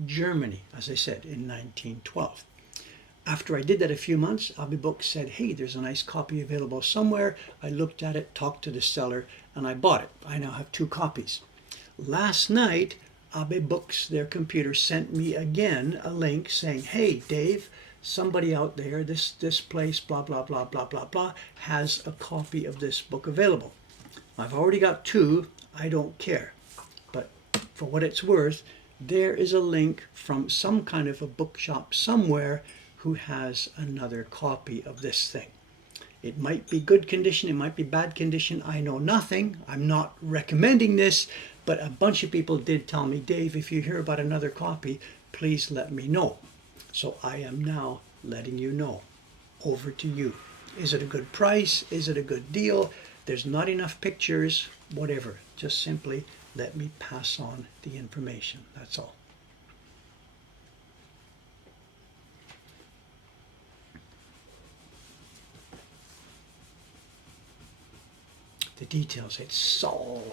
Germany, as I said, in 1912. After I did that a few months, Abe Books said, hey, there's a nice copy available somewhere. I looked at it, talked to the seller, and I bought it. I now have 2 copies. Last night, Abe Books, their computer, sent me again a link saying, hey, Dave, somebody out there, this place, blah, blah, blah, blah, blah, blah, has a copy of this book available. I've already got 2. I don't care. But for what it's worth, there is a link from some kind of a bookshop somewhere who has another copy of this thing. It might be good condition, it might be bad condition. I know nothing. I'm not recommending this, but a bunch of people did tell me, Dave, if you hear about another copy, please let me know. So I am now letting you know. Over to you. Is it a good price? Is it a good deal? There's not enough pictures, whatever. Just simply let me pass on the information. That's all. The details, it's so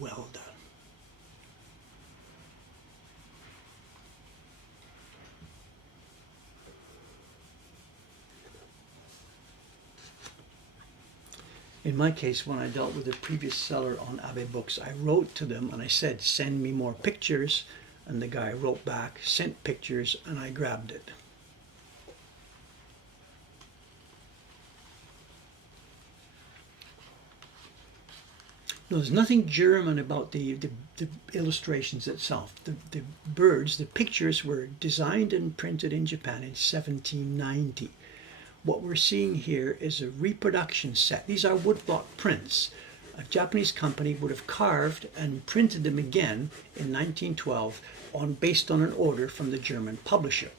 well done. In my case, when I dealt with the previous seller on Abe Books, I wrote to them and I said, send me more pictures. And the guy wrote back, sent pictures, and I grabbed it. No, there's nothing German about the illustrations itself. The birds, the pictures were designed and printed in Japan in 1790. What we're seeing here is a reproduction set. These are woodblock prints. A Japanese company would have carved and printed them again in 1912 based on an order from the German publisher.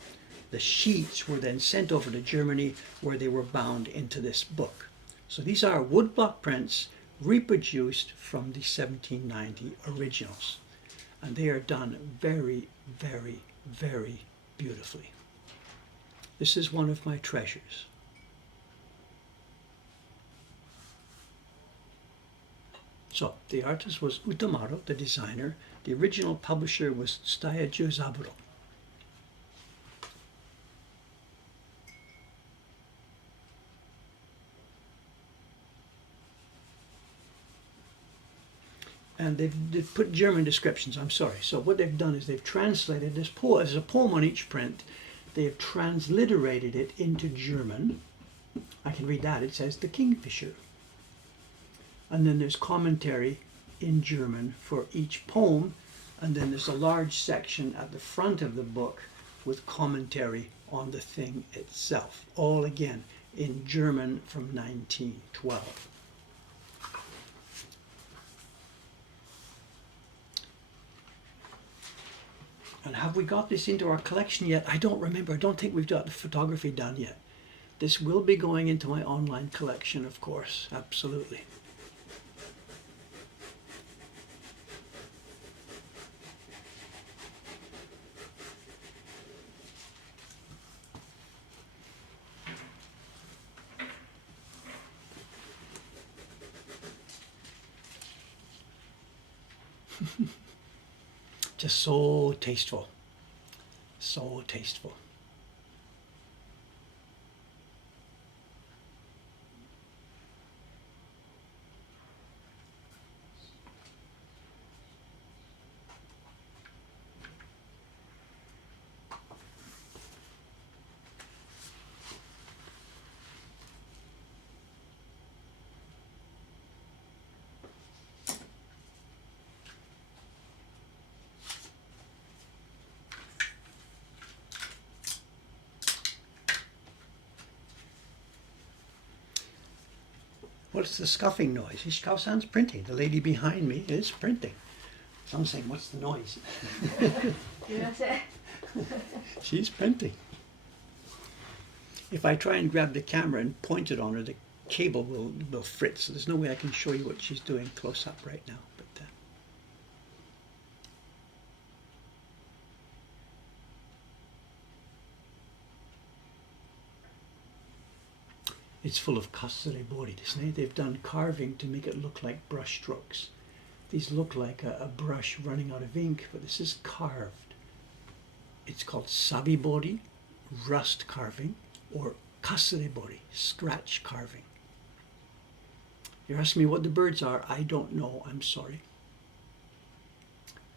The sheets were then sent over to Germany where they were bound into this book. So these are woodblock prints reproduced from the 1790 originals. And they are done very, very, very beautifully. This is one of my treasures. So the artist was Utamaro, the designer. The original publisher was Tsutaya Juzaburo. And they've put German descriptions, I'm sorry. So what they've done is they've translated this poem, there's a poem on each print. They have transliterated it into German. I can read that. It says, the Kingfisher. And then there's commentary in German for each poem. And then there's a large section at the front of the book with commentary on the thing itself. All again in German from 1912. And have we got this into our collection yet? I don't remember. I don't think we've got the photography done yet. This will be going into my online collection, of course. Absolutely. Just so tasteful. So tasteful. What's the scuffing noise? Ishikawa-san's printing. The lady behind me is printing. Someone's saying, what's the noise? She's printing. If I try and grab the camera and point it on her, the cable will fritz. So there's no way I can show you what she's doing close up right now. But it's full of kasarebori, isn't it? They've done carving to make it look like brush strokes. These look like a brush running out of ink, but this is carved. It's called sabibori, rust carving, or kasarebori, scratch carving. You're asking me what the birds are. I don't know, I'm sorry.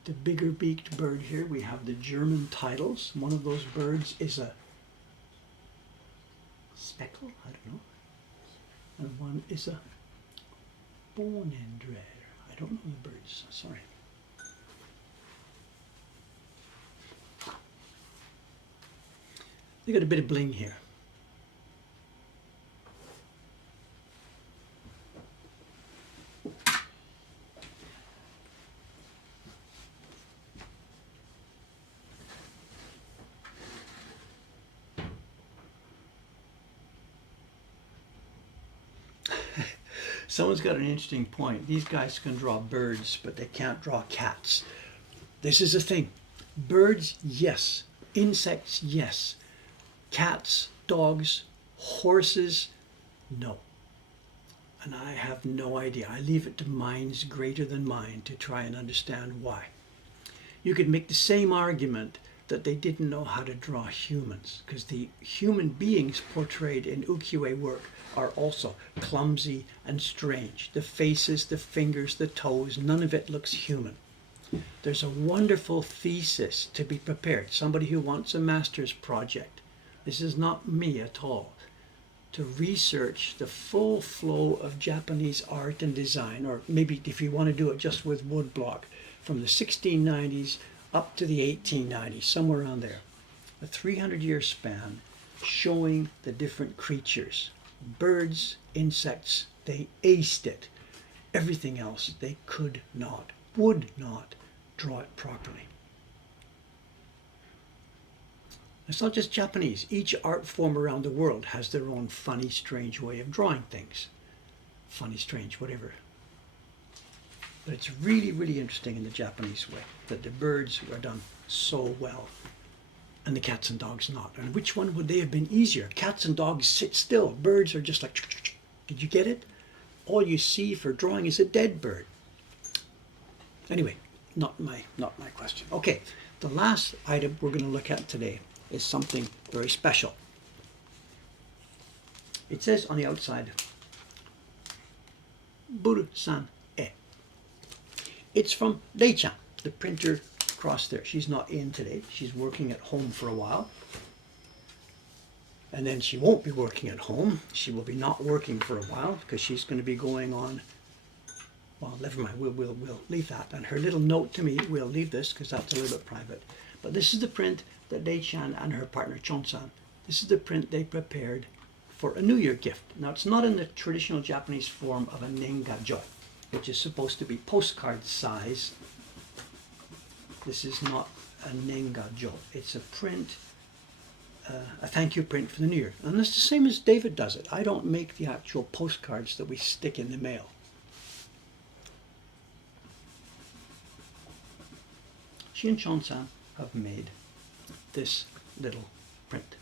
The bigger beaked bird here, we have the German titles. One of those birds is a speckle, I don't know. And one is a bonendrer. I don't know the birds, sorry. They got a bit of bling here. Someone's got an interesting point. These guys can draw birds, but they can't draw cats. This is the thing. Birds, yes. Insects, yes. Cats, dogs, horses, no. And I have no idea. I leave it to minds greater than mine to try and understand why. You could make the same argument that they didn't know how to draw humans, because the human beings portrayed in ukiyo-e work are also clumsy and strange. The faces, the fingers, the toes, none of it looks human. There's a wonderful thesis to be prepared. Somebody who wants a master's project. This is not me at all. To research the full flow of Japanese art and design, or maybe if you want to do it just with woodblock, from the 1690s up to the 1890s, somewhere around there. A 300-year span showing the different creatures. Birds, insects, they aced it. Everything else, they could not, would not draw it properly. It's not just Japanese. Each art form around the world has their own funny, strange way of drawing things. Funny, strange, whatever. But it's really, really interesting in the Japanese way that the birds are done so well and the cats and dogs not. And which one would they have been easier? Cats and dogs sit still. Birds are just like, did you get it? All you see for drawing is a dead bird. Anyway, not my question. Okay, the last item we're going to look at today is something very special. It says on the outside, Buru-san e. It's from Rei-chan, the printer across there. She's not in today. She's working at home for a while. And then she won't be working at home. She will be not working for a while because she's going to be going on. Well, never mind. We'll leave that. And her little note to me, we'll leave this because that's a little bit private. But this is the print that Rei-chan and her partner Chon-san, this is the print they prepared for a New Year gift. Now, it's not in the traditional Japanese form of a nengajo, which is supposed to be postcard size. This is not a nengajo. It's a print, a thank you print for the New Year. And it's the same as David does it. I don't make the actual postcards that we stick in the mail. She and Chon-san have made this little print.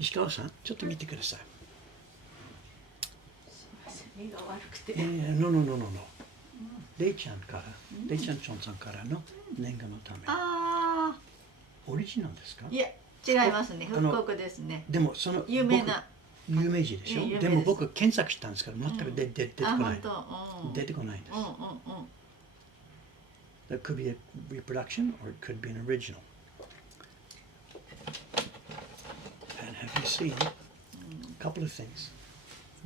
Ishikawa-san, ちょっと見てください。目が悪くて。No. レイちゃんから、レイちゃんチョンさんからの年賀のため。ああ。オリジナルですか？いや、違いますね。復刻ですね。でもその有名な。有名人でしょ。でも僕検索したんですけど全く出てこない。出てこないんです。That could be a reproduction or it could be an original. And have you seen a couple of things?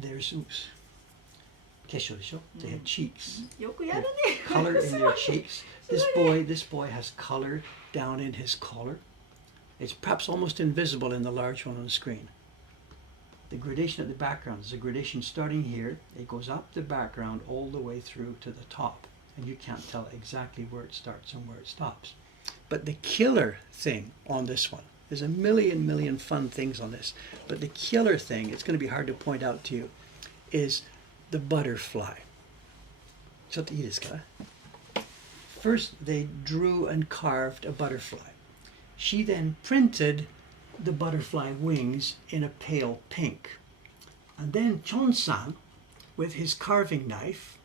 There's Zeus. 化粧でしょ? They had cheeks. よくやるね。 Color in their cheeks. This boy has color down in his collar. It's perhaps almost invisible in the large one on the screen. The gradation at the background is a gradation starting here. It goes up the background all the way through to the top. And you can't tell exactly where it starts and where it stops. But the killer thing on this one, there's a million fun things on this, but the killer thing, it's going to be hard to point out to you, is the butterfly. ちょっといいですか? First, they drew and carved a butterfly. She then printed the butterfly wings in a pale pink. And then Chon-san, with his carving knife,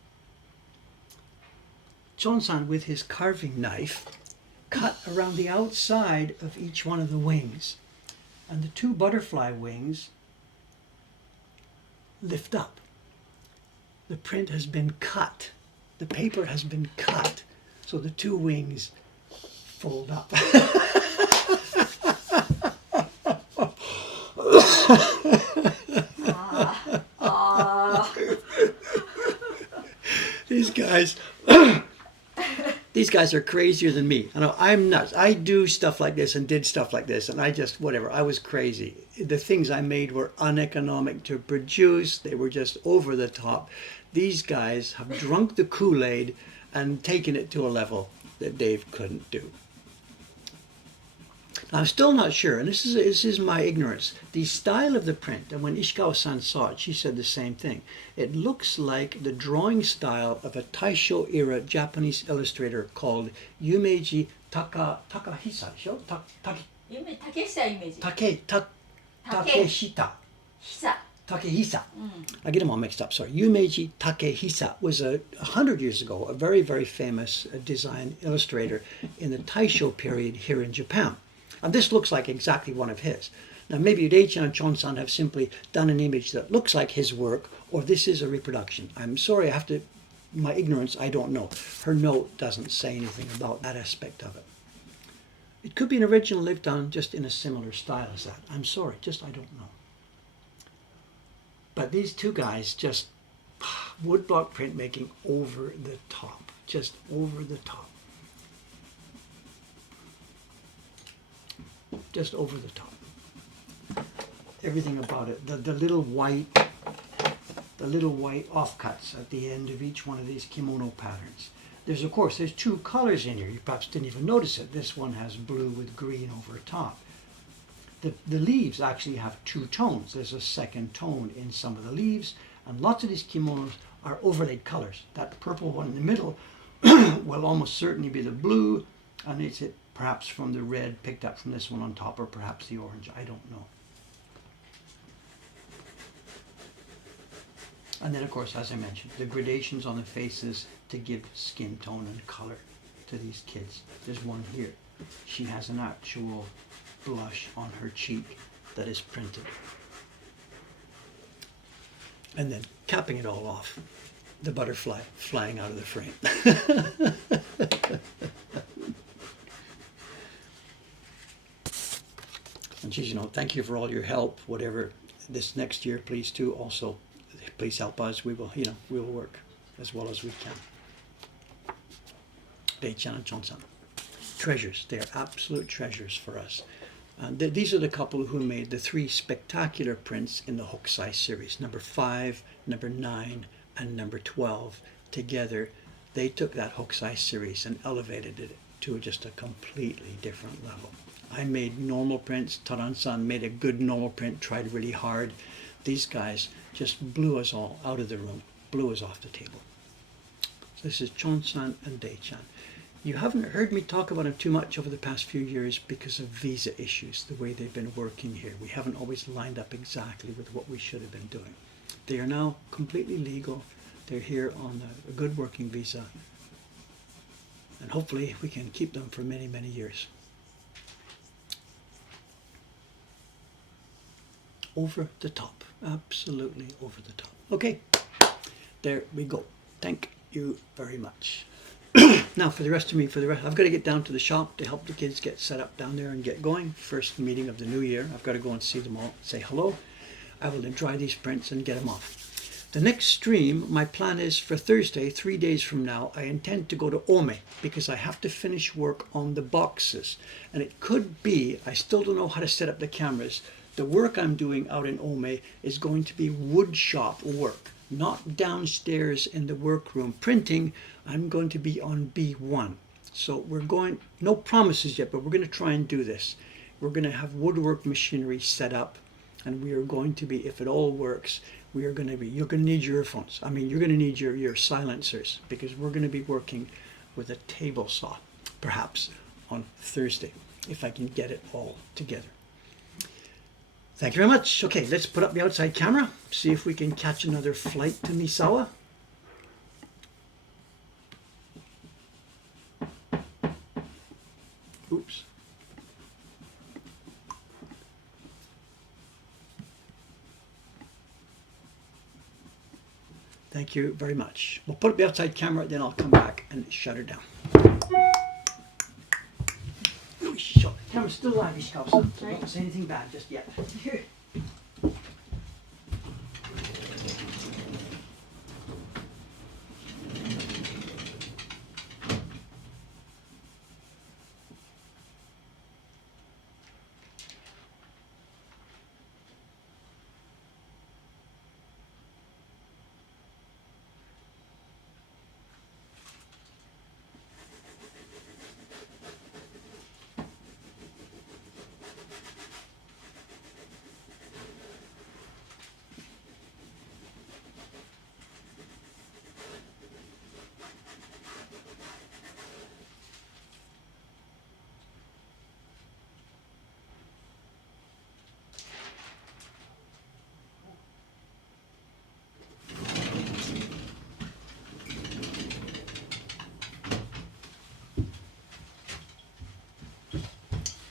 cut around the outside of each one of the wings. And the two butterfly wings lift up. The print has been cut. The paper has been cut. So the two wings fold up. These guys are crazier than me. I know, I'm nuts. I do stuff like this and did stuff like this, and I just, whatever, I was crazy. The things I made were uneconomic to produce. They were just over the top. These guys have drunk the Kool-Aid and taken it to a level that Dave couldn't do. I'm still not sure, and this is my ignorance. The style of the print, and when Ishikawa-san saw it, she said the same thing. It looks like the drawing style of a Taisho era Japanese illustrator called Yumeji Takahisa. Takehisa. I get them all mixed up, sorry. Yumeji Takehisa was 100 years ago, a very, very famous design illustrator in the Taisho period here in Japan. And this looks like exactly one of his. Now maybe Dei-chan and Chon-san have simply done an image that looks like his work, or this is a reproduction. I'm sorry, my ignorance, I don't know. Her note doesn't say anything about that aspect of it. It could be an original they've done just in a similar style as that. I'm sorry, I don't know. But these two guys just woodblock printmaking over the top, just over the top. Just over the top. Everything about it. The little white offcuts at the end of each one of these kimono patterns. There's two colors in here. You perhaps didn't even notice it. This one has blue with green over top. The leaves actually have two tones. There's a second tone in some of the leaves, and lots of these kimonos are overlaid colors. That purple one in the middle will almost certainly be the blue, and it's perhaps from the red picked up from this one on top, or perhaps the orange. I don't know. And then, of course, as I mentioned, the gradations on the faces to give skin tone and color to these kids. There's one here. She has an actual blush on her cheek that is printed. And then capping it all off, the butterfly flying out of the frame. And geez, thank you for all your help. Whatever this next year, please do also. Please help us. We will, we will work as well as we can. Dei-chan and Chon-san, treasures. They are absolute treasures for us. And these are the couple who made the 3 spectacular prints in the Hokusai series. Number 5, number 9, and number 12. Together, they took that Hokusai series and elevated it to just a completely different level. I made normal prints. Taran-san made a good normal print, tried really hard. These guys just blew us all out of the room, blew us off the table. So this is Chon-san and Dei-chan. You haven't heard me talk about them too much over the past few years because of visa issues, the way they've been working here. We haven't always lined up exactly with what we should have been doing. They are now completely legal. They're here on a good working visa. And hopefully we can keep them for many, many years. Over the top. Absolutely over the top. Okay, there we go. Thank you very much. Now for the rest, I've got to get down to the shop to help the kids get set up down there and get going. First meeting of the new year. I've got to go and see them all, say hello. I will then dry these prints and get them off. The next stream, my plan is for Thursday, 3 days from now, I intend to go to Ome because I have to finish work on the boxes. And it could be, I still don't know how to set up the cameras. The work I'm doing out in Ome is going to be wood shop work, not downstairs in the workroom printing. I'm going to be on B1. So no promises yet, but we're going to try and do this. We're going to have woodwork machinery set up, and we are going to be, if it all works, you're going to need your earphones. I mean, you're going to need your silencers, because we're going to be working with a table saw, perhaps on Thursday, if I can get it all together. Thank you very much. Okay, let's put up the outside camera, see if we can catch another flight to Misawa. Oops. Thank you very much. We'll put up the outside camera, then I'll come back and shut her down. The camera's still live, Ishikawa-san, so don't say anything bad just yet.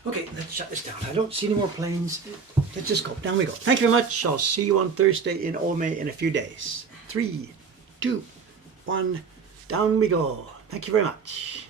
Okay, let's shut this down. I don't see any more planes. Let's just go. Down we go. Thank you very much. I'll see you on Thursday in Ome in a few days. 3, 2, 1. Down we go. Thank you very much.